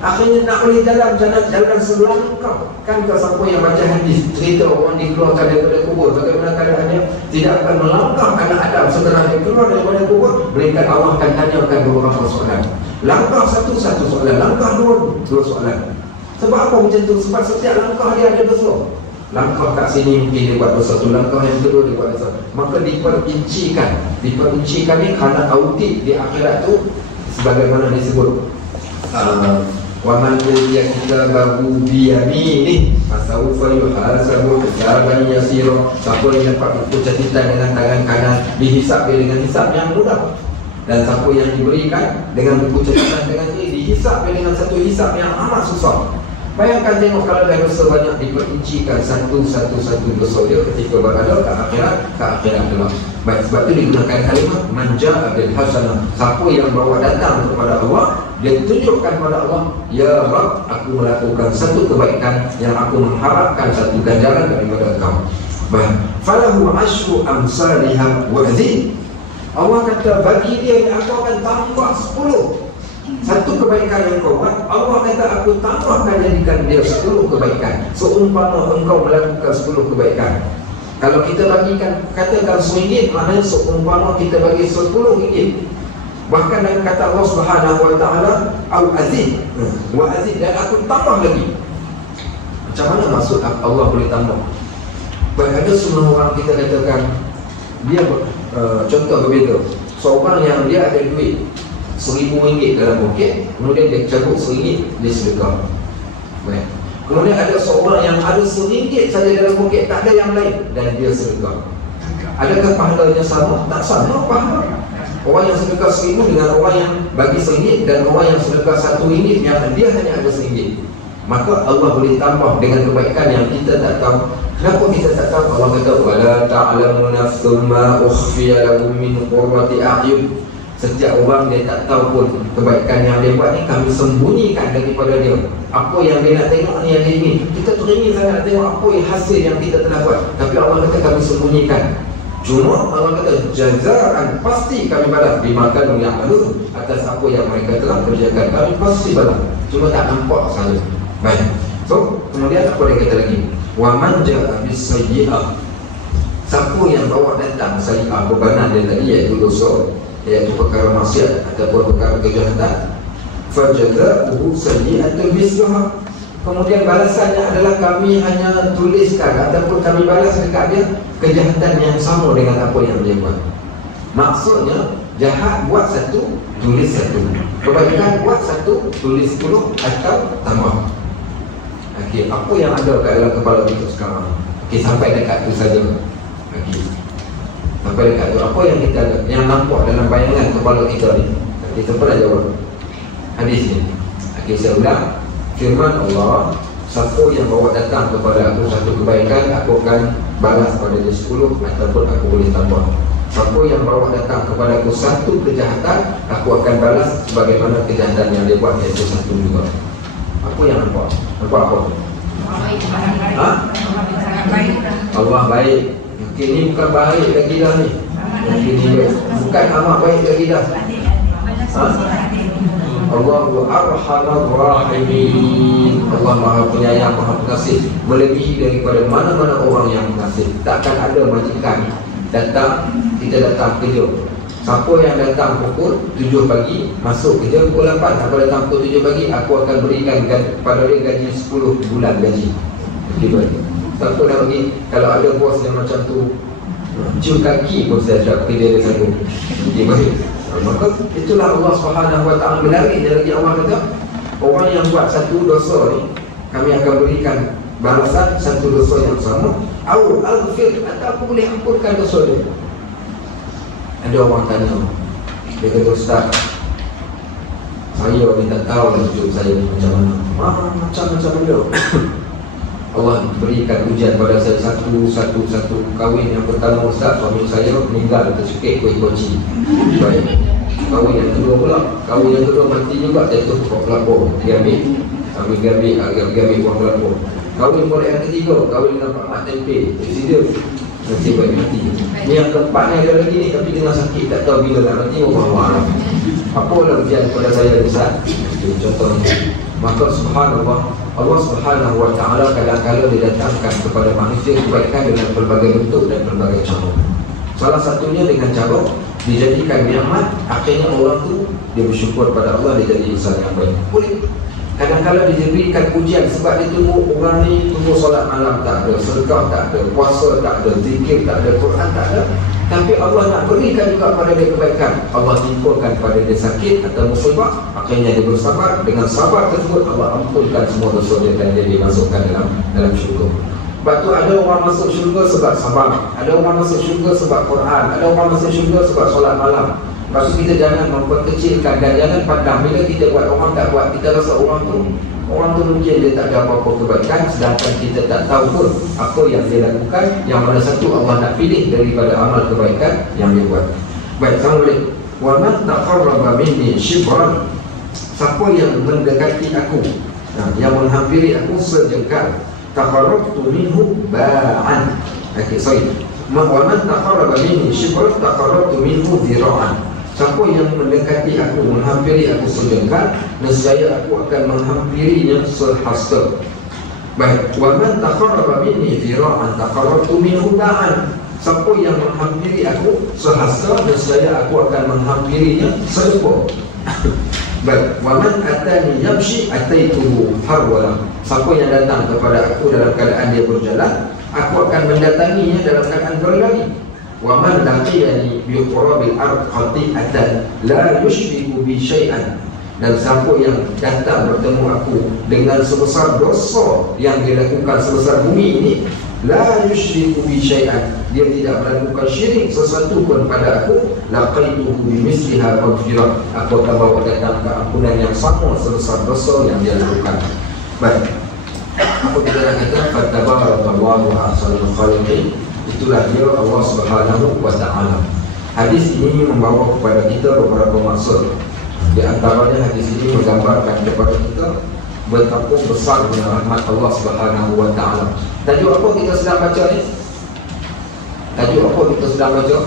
Akhirnya nak boleh jalan selangkah. Kan ke siapa yang baca hadis, cerita orang dikeluarkan daripada kubur, bagaimana keadaannya? Tidak akan melangkah anak Adam setelah dia keluar daripada kubur, melainkan Allah akan tanyakan beberapa soalan. Langkah satu soalan, langkah dua soalan. Sebab apa macam tu? Sebab setiap langkah dia ada dosa. Langkah kat sini mungkin dia buat dosa tu, langkah yang kedua dia buat dosa. Maka diperincikan ni kerana audit di akhirat tu, sebagaimana disebut wa man utiya kitabahu bi yaminihi fasawfa yuhasabu hisaban yasira. Siapa yang dapat buku catatan dengan tangan kanan, dihisap dengan hisap yang mudah. Dan siapa yang diberikan dengan buku catatan dengan kiri, dihisap dengan satu hisap yang amat susah. Bayangkan tengok kalau dah dosa banyak, diperincikan satu-satu dosa dia ketika berada ke akhirat kelak. Baik, sebab itu digunakan kalimah manja bil hasanah. Siapa yang bawa datang kepada Allah, dia tunjukkan kepada Allah, ya Rabb, aku melakukan satu kebaikan yang aku mengharapkan satu ganjaran daripada Engkau. Baik, falahu asyru amsalihha wa azid. Allah kata bagi dia aku akan tambah 10. Satu kebaikan yang kau buat, Allah kata aku tambahkan, jadikan dia 10 kebaikan. Seumpama engkau melakukan 10 kebaikan. Kalau kita bagikan, katakan RM1, maknanya seumpama kita bagi RM10. Bahkan dengan kata Allah Subhanahu Wa Taala, Al-Aziz, wa Aziz, dan aku tambah lagi. Macam mana maksud Allah boleh tambah? Baik, ada semua orang kita katakan dia contoh berbeza. Seorang yang dia ada duit RM1,000 dalam poket, kemudian dia cabut RM1, dia sedekah. Baik. Kemudian ada seorang yang ada RM1 saja dalam poket, tak ada yang lain, dan dia sedekah. Adakah pahalanya sama? Tak sama pahala. Orang yang sedekah RM1,000 dengan orang yang bagi RM1, dan orang yang sedekah RM1 yang dia hanya ada RM1. Maka Allah boleh tambah dengan kebaikan yang kita tak tahu. Kenapa kita tak tahu? Allah kata wala ta'lamu nafsun ma ukhfiya lahum min qurrati a'yun. Setiap orang dia tak tahu pun kebaikan yang dia buat ni kami sembunyikan daripada dia. Apa yang dia nak tengok ni hari ini, kita teringin sangat nak tengok apa yang hasil yang kita telah buat. Tapi Allah kata kami sembunyikan. Cuma Allah kata jazaan, pasti kami balas dimakan yang malu atas apa yang mereka telah kerjakan. Kami pasti balas, cuma tak nampak saja. Baik. So kemudian apa dia kata lagi? Wa man ja'a bis-sayyi'ah. Siapa yang bawa datang sayyi'ah, bebanan dia tadi, iaitu dosa, iaitu perkara maksiat ataupun perkara kejahatan, fajaza'uhu sayyi'atun mislaha. Kemudian balasannya adalah kami hanya tuliskan ataupun kami balas dekat dia kejahatan yang sama dengan apa yang dia buat. Maksudnya jahat buat satu, tulis satu. Kebaikan buat satu, tulis 10 atau tambah. Okey, apa yang ada kat dalam kepala kita sekarang? Okey, sampai dekat tu saja. Okey. Sampai dekat tu, apa yang kita ada, yang nampak dalam bayangan kepala kita ni? Kita pernah jawab hadis ni. Okey, saya ulang. Firman Allah, siapa yang bawa datang kepada aku satu kebaikan, aku akan balas pada dia 10 ataupun aku boleh tambah. Siapa yang bawa datang kepada aku satu kejahatan, aku akan balas sebagaimana kejahatan yang dia buat, iaitu satu juga. Apa yang nampak? Nampak apa? Ha? Allah baik. Mungkin ni bukan baik lagi dah ni. Mungkin ni bukan amat baik lagi dah. Ha? Allahu arhamar rahimin. Allah Maha Penyayang, Maha Pengasih, melebihi daripada mana-mana orang yang pengasih. Takkan ada majikan datang, kita datang kerja. Siapa yang datang pukul 7 pagi, masuk kerja pukul 8. Siapa datang pukul 7 pagi, aku akan berikan kepada dia gaji 10 bulan gaji. Siapa dah bagi? Kalau ada bos yang macam tu, cium kaki pun saya cakap dia ada sanggup. Okey, baik. Maka itulah Allah Subhanahu Wa Taala menarik dia lagi. Allah kata orang yang buat satu dosa ni, kami akan berikan balasan satu dosa yang sama. Au al-fir, atau aku boleh ampunkan dosa dia. Ada orang tanya, dia kata, Ustaz, saya ni tak tahu lah hidup saya ni macam mana. Macam-macam benda. Allah berikan ujian pada saya satu kahwin yang pertama, Ustaz, suami saya meninggal tercekik kuih koci. Baik. Kahwin yang kedua pula, kahwin yang kedua mati juga, jatuh buah kelapa, diambil. Kami ambil buah kelapa. Kahwin pula yang ketiga, kahwin dengan Pak Mat Tempe, presiden, nanti baik mati. Ni yang keempat ni ada lagi ni, tapi dengan sakit, tak tahu bila nak mati. Allah, apalah ujian kepada saya, Ustaz? Contohnya, maka subhanallah, Allah Subhanahu Wa Taala kadang-kadang didatangkan kepada manusia kebaikan dengan pelbagai bentuk dan pelbagai cara. Salah satunya dengan cara dijadikan nikmat, akhirnya orang tu dia bersyukur pada Allah, dia jadi insan yang baik. Boleh. Kadang-kadang diberikan ujian sebab dia tunggu orang ni tunggu solat malam tak ada, sedekah tak ada, puasa tak ada, zikir tak ada, Quran tak ada. Tapi Allah nak berikan juga pada dia kebaikan. Allah timpakan pada dia sakit atau musibah, akhirnya dia bersabar. Dengan sabar tersebut Allah ampunkan semua dosa dia dan dia dimasukkan dalam syurga. Sebab tu ada orang masuk syurga sebab sabar, ada orang masuk syurga sebab Quran, ada orang masuk syurga sebab solat malam. Lepas tu kita jangan memperkecilkan dan jangan pandang bila kita buat orang tak buat, kita rasa orang tu mungkin dia tak ada apa-apa kebaikan, sedangkan kita tak tahu pun apa yang dia lakukan, yang mana satu Allah nak pilih daripada amal kebaikan yang dia buat. Baik, sama boleh. Wa man taqarraba minni shibran, siapa yang mendekati aku, yang menghampiri aku sejengkal, taqarrabtu minhu ba'an. Okey, sorry. Wa man taqarraba minni shibran, taqarrabtu minhu dhira'an. Siapa yang mendekati aku, menghampiri aku sejengkal, nescaya aku akan menghampirinya sehasta. Baik, wa man taqarraba minni dhira'an taqarrabtu minhu ba'an. Siapa yang menghampiri aku sehasta, nescaya aku akan menghampirinya serupa. Baik, wa man atani yamshi ataituhu harwala. Siapa yang datang kepada aku dalam keadaan dia berjalan, aku akan mendatanginya dalam keadaan berlari. Wa man laqiyani bi qurabil ard khati'atan la yushriku bi syai'an. Dan siapa yang datang bertemu aku dengan sebesar dosa yang dia lakukan sebesar bumi ini, la yushriku bi syai'an, dia tidak melakukan syirik sesuatu pun pada aku, laqaituhu bi misliha maghfirah, aku akan bawa datang keampunan yang sama sebesar dosa yang dia lakukan. Baik, apa kita nak kata? Fatabarakallahu ahsanul khaliqin. Itulah dia Allah Subhanahu Wa Taala. Hadis ini membawa kepada kita beberapa maksud. Di antaranya hadis ini menggambarkan kepada kita betapa besarnya rahmat Allah Subhanahu Wa Taala. Tajuk apa kita sedang baca ni? Tajuk apa kita sedang baca?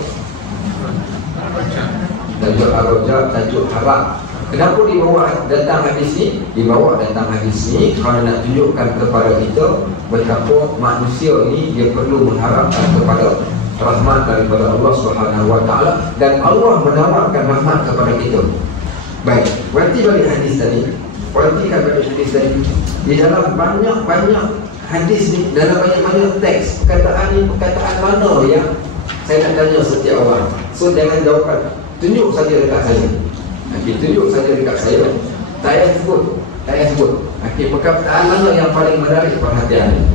Tajuk Ar-Rajab, tajuk harap. Kenapa dibawa datang hadis ni? Dibawa datang hadis ni kerana nak tunjukkan kepada kita betapa manusia ini dia perlu mengharapkan kepada rahmat daripada Allah Subhanahu Wa Taala, dan Allah menawarkan rahmat kepada kita. Baik, berarti balik hadis tadi, perhatikan balik hadis tadi. Di dalam banyak-banyak hadis ni, dalam banyak-banyak teks, perkataan ni perkataan mana yang saya nak tanya setiap orang. So jangan jawabkan, tunjuk saja dekat saya. Okey, tunjuk saja dekat saya. Saya sebut. Okey, perkataan mana yang paling menarik perhatian?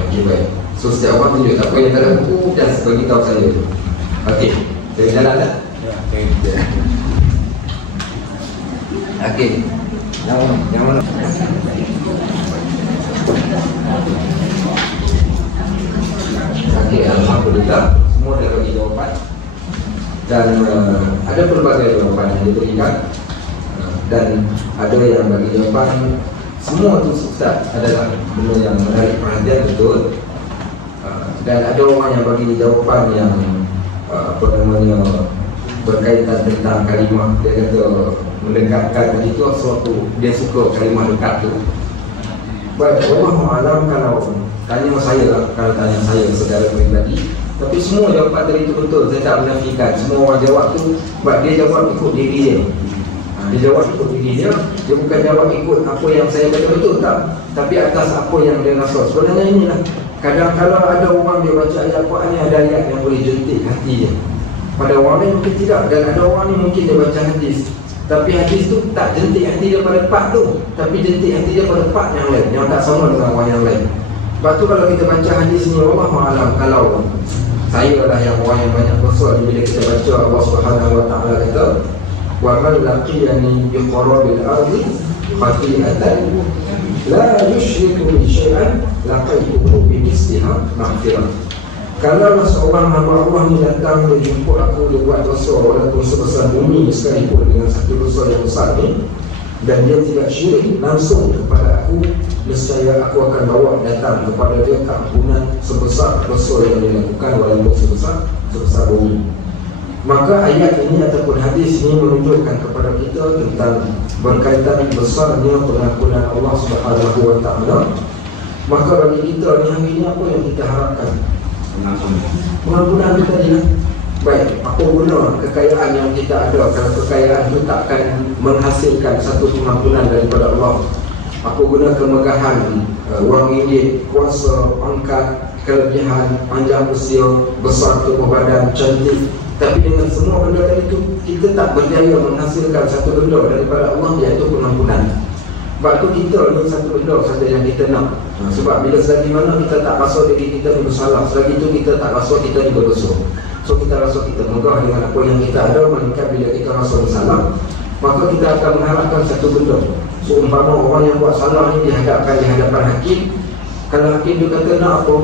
Okey, baik. So setiap orang tunjuk, tak apa yang dalam buku, just beritahu saya. Okey, saya jalan tak? Ya. Okey. Yang mana? Okey, alhamdulillah semua dah bagi jawapan. Dan ada pelbagai jawapan yang diberikan, dan ada yang bagi jawapan semua tu Ustaz adalah benda yang menarik perhatian, betul. Dan ada orang yang bagi jawapan yang berkaitan tentang kalimah. Dia kata mendekatkan tadi tu sesuatu, dia suka kalimah dekat tu. Baik, Allah alam kalau tanya saya lah, kalau tanya saya secara pribadi, tapi semua jawapan tadi itu betul, saya tak menafikan. Semua orang jawab tu, sebab dia jawab ikut diri dia. Dia jawab ikut diri dia, dia bukan jawab ikut apa yang saya baca betul, tak. Tapi atas apa yang dia rasa. Sebenarnya inilah Kadang-kadang ada orang dia baca ayat Quran ni, ada ayat yang boleh jentik hati dia. Pada orang lain mungkin tidak. Dan ada orang ni mungkin dia baca hadis, tapi hadis tu tak jentik hati dia pada part tu, tapi jentik hati dia pada part yang lain, yang tak sama dengan orang yang lain. Sebab tu kalau kita baca hadis ni, Wallahualam, kalau saya lah yang orang yang banyak bersoal bila kita baca Allah Subhanahu Wa Taala kata, wa man laqiyani bi qarabil ardi khati'atan la yushriku bi syai'an laqaituhu bi misliha maghfirah. Kalau seorang hamba Allah ni datang menjemput aku, dia buat dosa walaupun sebesar bumi sekalipun dengan satu dosa yang besar ni, dan dia tidak syirik langsung kepada aku, nescaya aku akan bawa datang kepada dia keampunan sebesar dosa yang dia lakukan walaupun sebesar bumi. Maka ayat ini ataupun hadis ini menunjukkan kepada kita tentang berkaitan besarnya pengampunan Allah Subhanahu Wa Taala. Maka bagi kita ni hari ini apa yang kita harapkan? Pengampunan itu tadi lah. Baik, apa guna kekayaan yang kita ada kalau kekayaan itu takkan menghasilkan satu pengampunan daripada Allah? Apa guna kemegahan, wang ringgit, kuasa, pangkat, kelebihan, panjang usia, besar tubuh badan, cantik, tapi dengan semua benda tadi itu kita tak berjaya menghasilkan satu benda daripada Allah, iaitu pengampunan. Sebab tu kita ni satu benda saja yang kita nak. Sebab bila selagi mana kita tak rasa diri kita ni bersalah, selagi itu kita tak rasa kita ni berdosa. So kita rasa kita megah dengan apa yang kita ada, melainkan bila kita rasa bersalah, maka kita akan mengharapkan satu benda. So umpama orang yang buat salah ni dihadapkan di hadapan hakim, kalau hakim dia kata nak apa?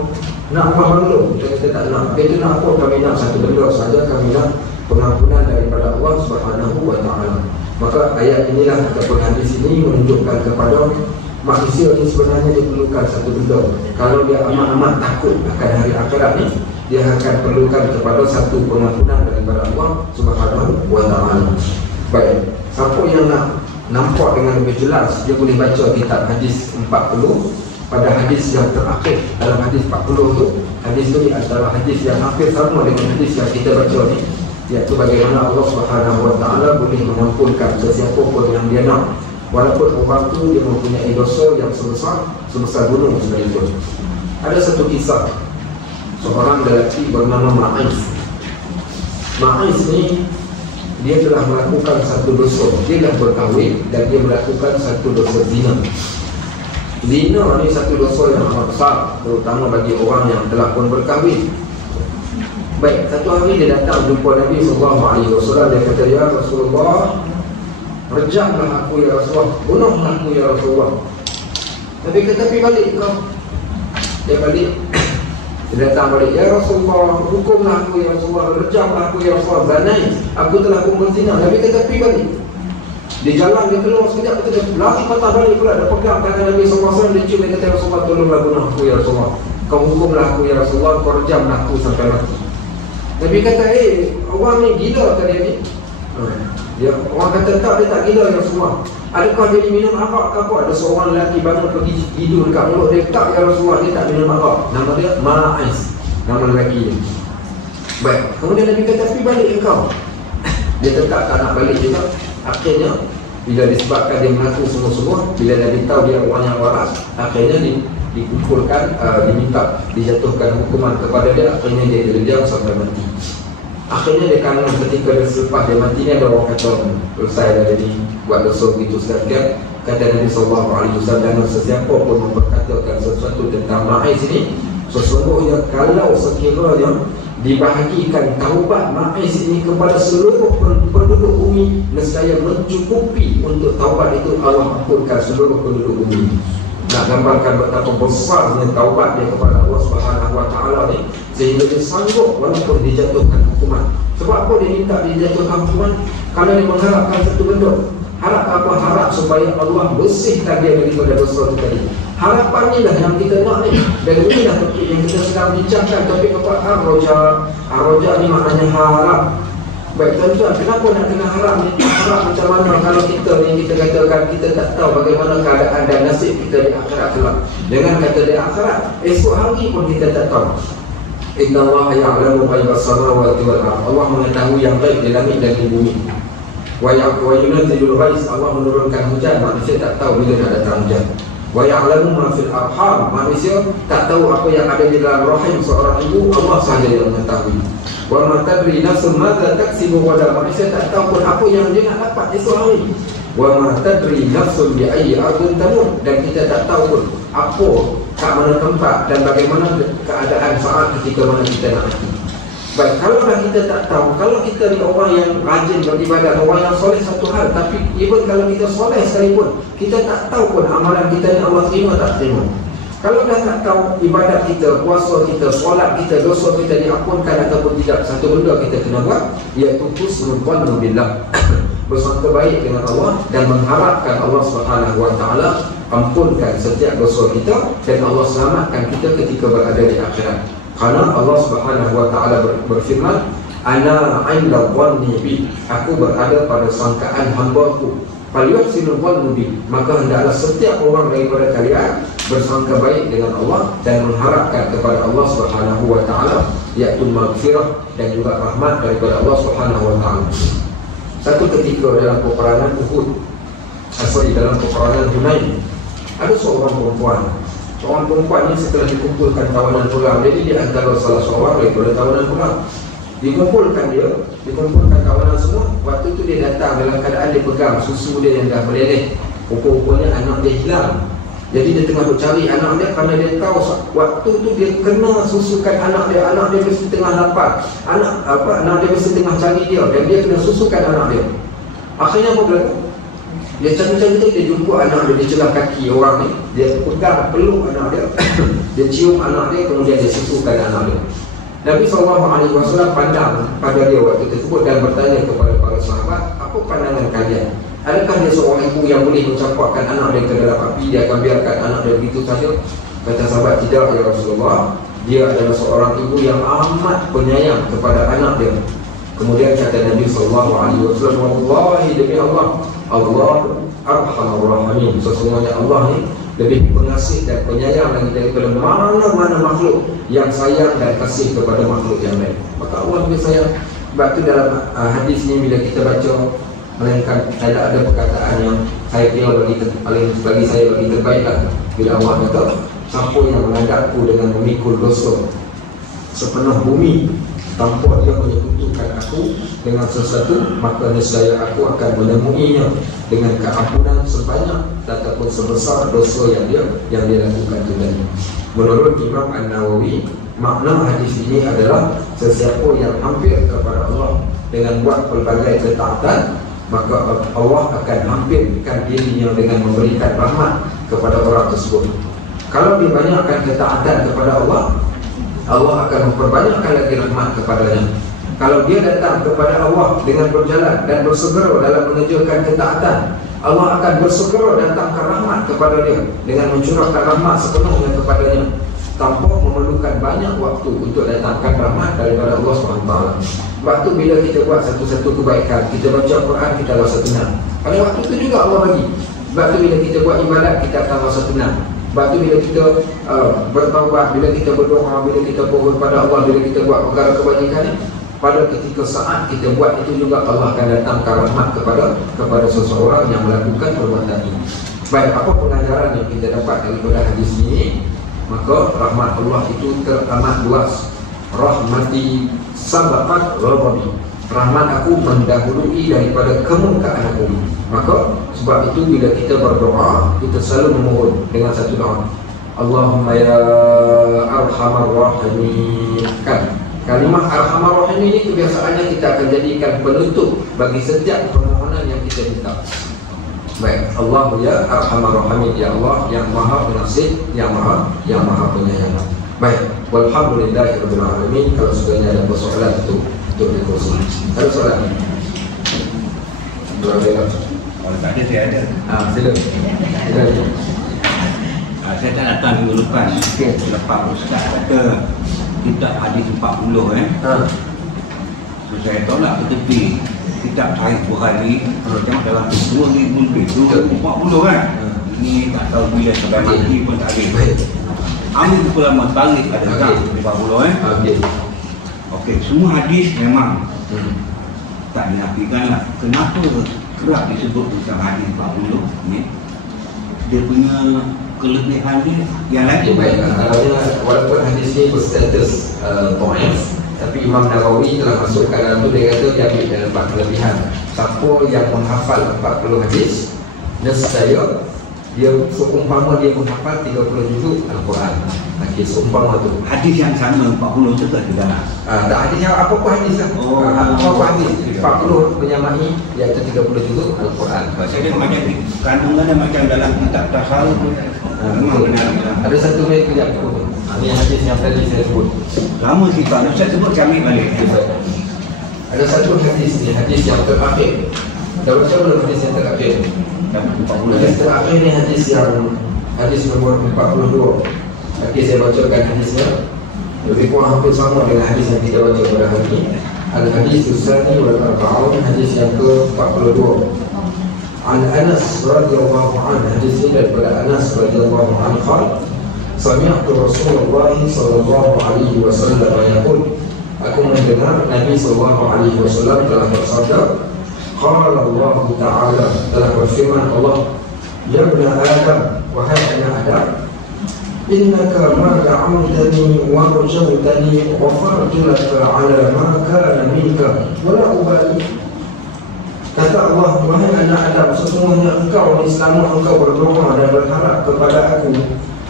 Nak apa banglo? Kita kata tak nak. Kita nak apa? Kami nak satu benda saja, kami nak pengampunan daripada Allah Subhanahu Wa Taala. Maka ayat inilah ataupun hadis ini menunjukkan kepada manusia ini sebenarnya dia perlukan satu benda. Kalau dia amat-amat takut akan hari akhirat ni, dia akan perlukan kepada satu pengampunan daripada Allah Subhanahu Wa Taala. Baik, siapa yang nak nampak dengan lebih jelas, dia boleh baca kitab hadis 40. Pada hadis yang terakhir dalam hadis 40 tu, hadis tu adalah hadis yang hampir sama dengan hadis yang kita baca ni, iaitu bagaimana Allah Subhanahu Wa Taala boleh mengampunkan sesiapa pun yang dia nak, walaupun orang tu dia mempunyai dosa yang sebesar gunung sekalipun. Ada satu kisah seorang lelaki bernama Ma'is. Ma'is ni dia telah melakukan satu dosa. Dia dah berkahwin dan dia melakukan satu dosa zina. Zina ni satu dosa yang amat besar, terutama bagi orang yang telah pun berkahwin. Baik, satu hari dia datang jumpa Nabi SAW. Dia kata, ya Rasulullah, rejamlah aku ya Rasulullah, bunuhlah aku ya Rasulullah. Tapi kata, pergi balik kau. Dia balik, dia datang balik, ya Rasulullah, hukumlah aku ya Rasulullah, rejamlah aku ya Rasulullah, zanai, aku telah pun berzina. Nabi kata, pergi balik. Di jalan dia keluar sekejap, dia lari patah balik pula. Dia pegang tangan Nabi SAW, dia cium, dia kata, Rasulullah, tolonglah bunuh aku ya Rasulullah, kau hukumlah aku ya Rasulullah, kau rejamlah aku sampai mati. Nabi kata, orang ni gila ke dia ni? Dia, orang kata tak, dia tak gila ya Rasulullah. Adakah dia minum arak ke apa? Ada seorang lelaki bangun pergi tidur dekat mulut dia, tak ya Rasulullah, dia tak minum arak. Nama dia Ma'is, nama lelaki dia. Baik, kemudian Nabi kata, pergi balik engkau. Dia tetap tak nak balik juga. Akhirnya bila disebabkan dia mengaku semua-semua, bila Nabi tahu dia orang yang waras, akhirnya dikumpulkan, diminta dijatuhkan hukuman kepada dia. Akhirnya dia direjam sampai mati. Akhirnya dia kangen ketika dia selepas dia mati ni, ada orang kata, selesai dah jadi buat dosa begitu sekalian. Kata Nabi SAW, dan sesiapa pun memperkatakan sesuatu tentang Ma'is ini, sesungguhnya kalau sekiranya dibahagikan taubat Ma'is ini kepada seluruh penduduk bumi, nescaya mencukupi untuk taubat itu Allah ampunkan seluruh penduduk bumi. Nak gambarkan betapa besarnya taubat dia kepada Allah Subhanahu Wa Taala ni, sehingga dia sanggup walaupun dijatuhkan hukuman. Sebab apa dia minta dijatuhkan hukuman? Kerana dia mengharapkan satu benda. Harap apa? Harap supaya Allah bersihkan dia daripada dosa itu tadi. Harapan ni lah yang kita nak ni. Dan inilah topik yang kita sedang bincangkan, topik apa? Ar-Roja. Ar-Roja ni maknanya harap. Baik tuan-tuan, kenapa nak kena harap ni? Harap macam mana kalau kita ni, kita katakan kita tak tahu bagaimana keadaan dan nasib kita di akhirat kelak. Dengan kata di akhirat, esok hari pun kita tak tahu. Inna Allah ya'lamu ghaibas samawati wal ardh. Allah mengetahui yang baik di langit dan di bumi. Wa yunzilul ghais, Allah menurunkan hujan, manusia tak tahu bila nak datang hujan. Wa ya'lamu ma fil arham, manusia tak tahu apa yang ada di dalam rahim seorang ibu, Allah sahaja yang mengetahui. Wa ma tadri nafsun madza taksibu ghadan, manusia tak tahu pun apa yang dia nak dapat esok hari. Wa ma tadri nafsun bi ayyi ardin tamut, dan kita tak tahu pun apa kat mana tempat dan bagaimana keadaan saat ketika mana kita nak mati. Baik, kalau kita tak tahu, kalau kita ni orang yang rajin beribadat, orang yang soleh satu hal, tapi even kalau kita soleh sekalipun, kita tak tahu pun amalan kita ni Allah terima tak terima. Kalau dah tak tahu ibadat kita, puasa kita, solat kita, dosa kita diampunkan ataupun tidak, satu benda kita kena buat, iaitu husnul dhanni billah, bersangka baik dengan Allah dan mengharapkan Allah SWT ampunkan setiap dosa kita dan Allah selamatkan kita ketika berada di akhirat. Karena Allah SWT berfirman, ana 'inda dhanni bi, aku berada pada sangkaan hamba-Ku. Falyuhsinul dhanni bi, maka hendaklah setiap orang daripada kalian bersangka baik dengan Allah dan mengharapkan kepada Allah SWT, iaitu maghfirah dan juga rahmat daripada Allah SWT. Satu ketika dalam peperangan Uhud, dalam peperangan Hunain, ada seorang perempuan. Seorang perempuan ni setelah dikumpulkan tawanan perang, jadi dia antara salah seorang daripada tawanan perang. Dikumpulkan tawanan semua. Waktu tu dia datang dalam keadaan dia pegang susu dia yang dah meleleh. Rupa-rupanya anak dia hilang. Jadi dia tengah cari anak dia kerana dia tahu waktu tu dia kena susukan anak dia. Anak dia mesti tengah lapar. Anak dia mesti tengah cari dia dan dia kena susukan anak dia. Akhirnya apa berlaku? Dia cari-cari tu, dia jumpa anak dia, dia celah kaki orang ni, dia pegang peluk anak dia, dia cium anak dia, kemudian dia susukan anak dia. Nabi SAW pandang pada dia waktu tersebut dan bertanya kepada para sahabat, apa pandangan kalian? Adakah dia seorang ibu yang boleh mencampakkan anak dia ke dalam api, dia akan biarkan anak dia begitu saja? Kata sahabat, tidak ya Rasulullah, dia adalah seorang ibu yang amat penyayang kepada anak dia. Kemudian kata Nabi SAW, wallahi demi Allah, Allah arhamur rahimin, sesungguhnya Allah ni lebih pengasih dan penyayang lagi daripada mana-mana makhluk yang sayang dan kasih kepada makhluk yang lain. Maka Allah lebih sayang. Sebab tu dalam hadis ni bila kita baca, melainkan ada perkataan yang saya kira bagi saya terbaik lah. Bila Allah kata, siapa yang menghadapku dengan memikul dosa sepenuh bumi tanpa dia menyekutukan aku dengan sesuatu, maka nescaya aku akan menemuinya dengan keampunan sebanyak ataupun sebesar dosa yang dia lakukan itu tadi. Menurut Imam An-Nawawi, makna hadis ini adalah sesiapa yang hampir kepada Allah dengan buat pelbagai ketaatan, maka Allah akan hampirkan dirinya dengan memberikan rahmat kepada orang tersebut. Kalau dibanyakkan ketaatan kepada Allah, Allah akan memperbanyakkan lagi rahmat kepadanya. Kalau dia datang kepada Allah dengan berjalan dan bersegera dalam mengerjakan ketaatan, Allah akan bersegera datangkan rahmat kepada dia dengan mencurahkan rahmat sepenuhnya kepadanya tanpa memerlukan banyak waktu untuk datangkan rahmat daripada Allah SWT. Waktu bila kita buat satu-satu kebaikan, kita baca Quran, kita rasa tenang. Pada waktu itu juga Allah bagi. Waktu bila kita buat ibadat, kita akan rasa tenang. Waktu bila kita bertaubat, bila kita berdoa, bila kita mohon pada Allah, bila kita buat perkara kebajikan ni, pada ketika saat kita buat itu juga Allah akan datangkan rahmat kepada seseorang yang melakukan perbuatan ini. Baik, apa pengajaran yang kita dapat daripada hadis ini? Maka rahmat Allah itu teramat luas. Rahmati sabaqat ghadabi, rahmat aku mendahului daripada kemurkaan aku. Maka sebab itu bila kita berdoa, kita selalu memohon dengan satu doa, Allahumma ya arhamar rahimin. Kan kalimah arhamar rahimin ini kebiasaannya kita akan jadikan penutup bagi setiap permohonan yang kita minta. Baik, Allah ya arhamar rahimin, ya Allah yang maha pengasih, yang maha penyayang. Baik, walhamdulillahirabbil alamin. Kalau sudahnya ada persoalan itu untuk dikongsi. Ada soalan? Kalau tak ada, saya ada. Sila. Saya tak datang minggu lepas. Lepas Ustaz kata kitab hadis 40 So saya tolak ke tepi kitab Sahih Bukhari, macam dalam 2,000 lebih, 40 kan. Ini tak tahu bila sampai mati pun tak ada. Ambil kepulauan tarik ada tak 40 Okey, semua hadis memang tak dinafikan lah. Kenapa kerap disebut tentang hadis 40 ni? Dia punya kelebihan dia yang lain. Baik, walaupun hadis ni berstatus dhaif, tapi Imam Nawawi telah masukkan dalam tu. Dia kata dia ambil dalam 4 kelebihan. Siapa yang menghafal 40 hadis, nescaya dia seumpama dia menghafal 30 juzuk Al-Quran. Okey, seumpama tu. Hadis yang sama 40 tu tak ada. Tak hadis yang apa-apa hadis lah. Apa-apa hadis 40 menyamai iaitu 30 juzuk Al-Quran. Saya dia macam kandungannya macam dalam kitab tasawuf tu. Memang benar. Ada satu lagi kejap tu. Ini hadis yang tadi saya sebut. Lama sih Pak, saya sebut kami balik. Ada satu hadis ni, hadis yang terakhir. Dah baca belum hadis yang terakhir? Hadis terakhir ni hadis nombor 42. Okey, saya bacakan hadisnya. Lebih kurang hampir sama dengan hadis yang kita baca pada hari ini. Al-hadis Tsani wal Arba'un, hadis yang ke-42. An Anas radhiyallahu anhu, hadis ini daripada Anas radhiyallahu anhu qala sami'tu Rasulullah sallallahu alaihi wasallam yaqul, aku mendengar Nabi sallallahu alaihi wasallam telah bersabda, qala Allah Ta'ala, telah berfirman Allah, ya ibna Adam, wahai anak Adam, innaka ma da'awtani wa rajawtani ghafartu laka ala ma kana minka wa la ubali. Kata Allah, wahai anak Adam, sesungguhnya engkau selama engkau berdoa dan berharap kepada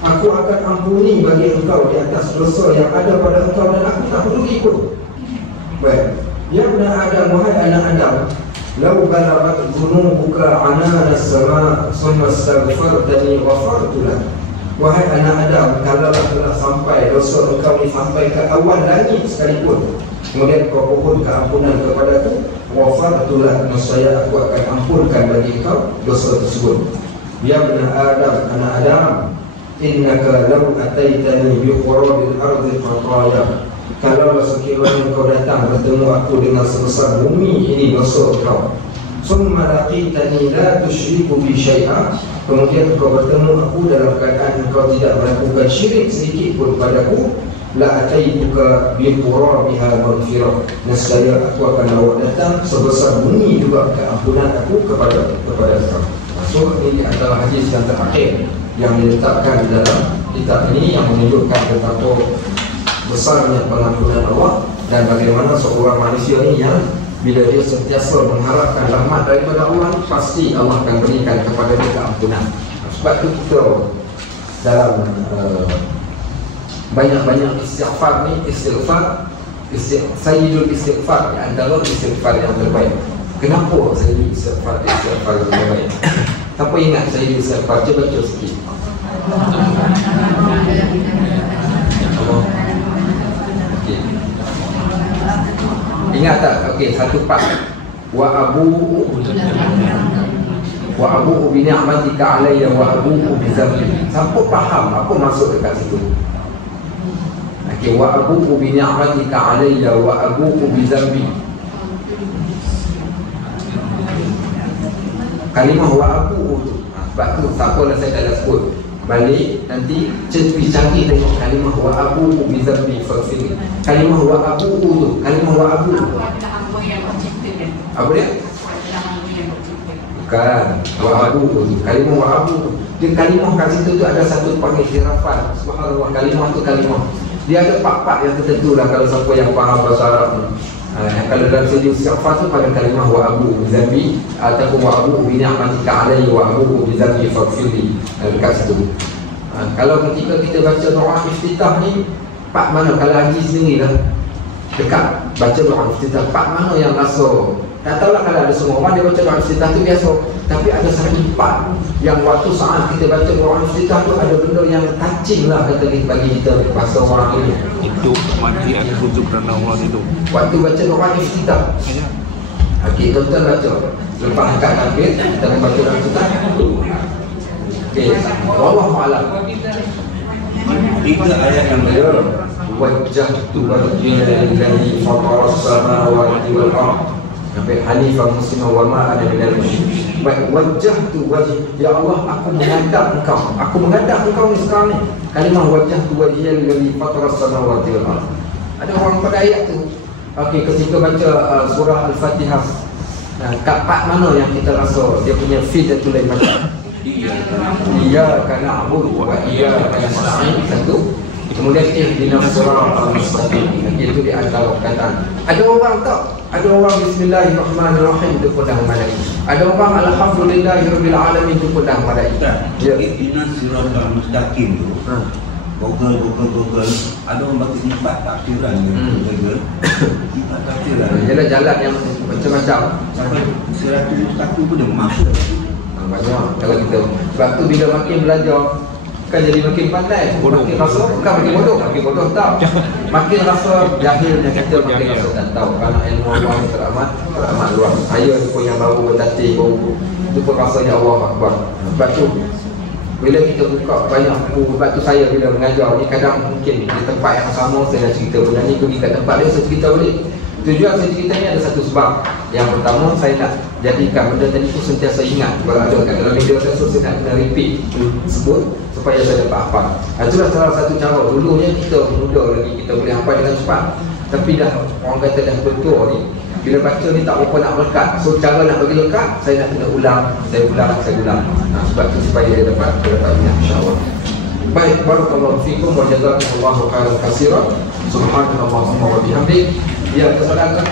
aku akan ampuni bagi engkau di atas dosa yang ada pada engkau, dan aku tak peduli pun. Baik, ya ibna Adam, wahai anak Adam, lau balagat dhunubuka anana as-sama summa astaghfartani ghafartu lak. Wahai anak Adam, kalau telah sampai dosa engkau ni sampai ke awan langit sekalipun, kemudian kau mohon keampunan kepadaku, ghafartu lak, nescaya aku akan ampunkan bagi engkau dosa tersebut. Ya ibna Adam, anak Adam, innaka law ataitani bi qurabil ardi khataya, kalau sekiranya kau datang bertemu aku dengan sebesar bumi ini dosa kau, summa laqitani la tusyriku bi syai'a, kemudian kau bertemu aku dalam keadaan kau tidak melakukan syirik sedikit pun padaku, la ataituka bi qurabiha maghfirah, nescaya aku akan bawa datang sebesar bumi juga keampunan aku kepada kau. So ini adalah hadis yang terakhir yang diletakkan dalam kitab ini, yang menunjukkan betapa besarnya pengampunan Allah dan bagaimana seorang manusia ni yang bila dia sentiasa mengharapkan rahmat daripada Allah, pasti Allah akan berikan kepada dia keampunan. Sebab itu kita dalam banyak-banyak istighfar ni, sayyidul istighfar, antara istighfar yang terbaik. Kenapa sayyidul istighfar yang terbaik? Siapa ingat sayyidul istighfar? Cuba baca sikit. Ingat tak? Okey, satu part. Wa abu'u bi ni'matika alayya wa abu'u bi dzambi. Siapa faham apa maksud dekat situ? Okey, wa abu'u bi ni'matika alayya wa abu'u bi dzambi. Kalimah wa abu'u tu, sebab tu siapalah saya dah sebut. Balik nanti cari tengok kalimah wa abu'u bi dzambi faghfir. Kalimah wa abu'u tu, kalimah wa abu. Apa dia? Bukan, wa abu tu. Kalimah wa abu tu. Dia kalimah kat situ tu ada satu pengiktirafan. Subhanallah, kalimah tu kalimah. Dia ada part-part yang tertentu lah kalau siapa yang faham bahasa Arab ni. Kalau dalam segi istighfar tu pada kalimah wa abu bi dzambi ataupun wa abu bi ni'matika alayya wa abu bi dzambi faghfirli, dekat situ. Kalau ketika kita baca doa iftitah ni, part mana? Kalau haji sendiri lah dekat baca doa iftitah, part mana yang rasa? Tak tahulah, kalau ada semua orang dia baca doa iftitah tu biasa, tapi ada satu part yang waktu saat kita baca doa iftitah tu ada benda yang touching lah, kata bagi kita bahasa orang ini. Itu mati ada rujuk kerana Allah itu. Waktu baca doa iftitah. Okey, tuan-tuan baca. Lepas angkat takbir, kita baca doa iftitah. Okey, wallahu a'lam. Tiga ayat yang Ya, wajjahtu wajhiya lillazi fatara as-samawati wal ardh sampai hanifan musliman wa ma ana minal musyrikin. Baik, wajjahtu wajhi, ya Allah, aku menghadap engkau. Aku menghadap engkau ni sekarang ni. Kalimah wajjahtu wajhiya lillazi fatara as-samawati wal ardh. Ada orang pada ayat tu. Okey, ketika baca surah Al-Fatihah, kat part mana yang kita rasa dia punya feel dan tulai baca? Iyyaka na'budu wa iyyaka nasta'in. Satu. Kemudian ihdinas siratal mustaqim. Itu di antara perkataan. Ada orang tak? Ada orang bismillahirrahmanirrahim itu pun dah memadai. Ada orang alhamdulillahirabbil alamin itu pun dah memadai. Ya, ihdinas siratal mustaqim tu. Google. Ada orang bagi 4 tafsiran ni. Google. 4 tafsiran. Ialah jalan yang macam-macam. Sampai siratal mustaqim pun dia maksud. Banyak kalau kita. Sebab tu bila makin belajar kan jadi makin pandai. Makin rasa bukan makin bodoh tak. Makin rasa jahilnya kita makin rasa tak tahu. Kerana ilmu Allah ni teramat luas. Saya pun yang baru bertatih baru itu pun rasanya Allah Akbar. Sebab tu bila kita buka banyak buku, sebab tu saya bila mengajar ni kadang mungkin di tempat yang sama saya nak cerita benda ni, pergi kat tempat dia saya cerita balik. Tujuan saya cerita ni ada satu sebab. Yang pertama saya nak jadikan benda tadi tu sentiasa ingat. Berada kat dalam video saya, so saya nak kena repeat sebut supaya saya dapat hafal. Itulah salah satu cara. Dulunya kita muda lagi, kita boleh hafal dengan cepat. Tapi dah orang kata dah betul ni, bila baca ni tak berapa nak melekat. So cara nak bagi lekat, saya nak kena ulang. Saya ulang. Sebab tu supaya dia dapat ingat, insyaAllah. Baik, barakallahu fikum wa jazakumullahu khairan katsiran. Subhanallahumma wa bihamdik. Ya, kesalahan.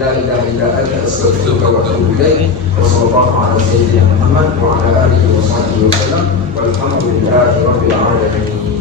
La ilaha illa anta astaghfiruka wa atubu ilaik. Wa sallallahu ala sayyidina Muhammad wa ala alihi wa sahbihi wa sallam. Walhamdulillahi rabbil alamin.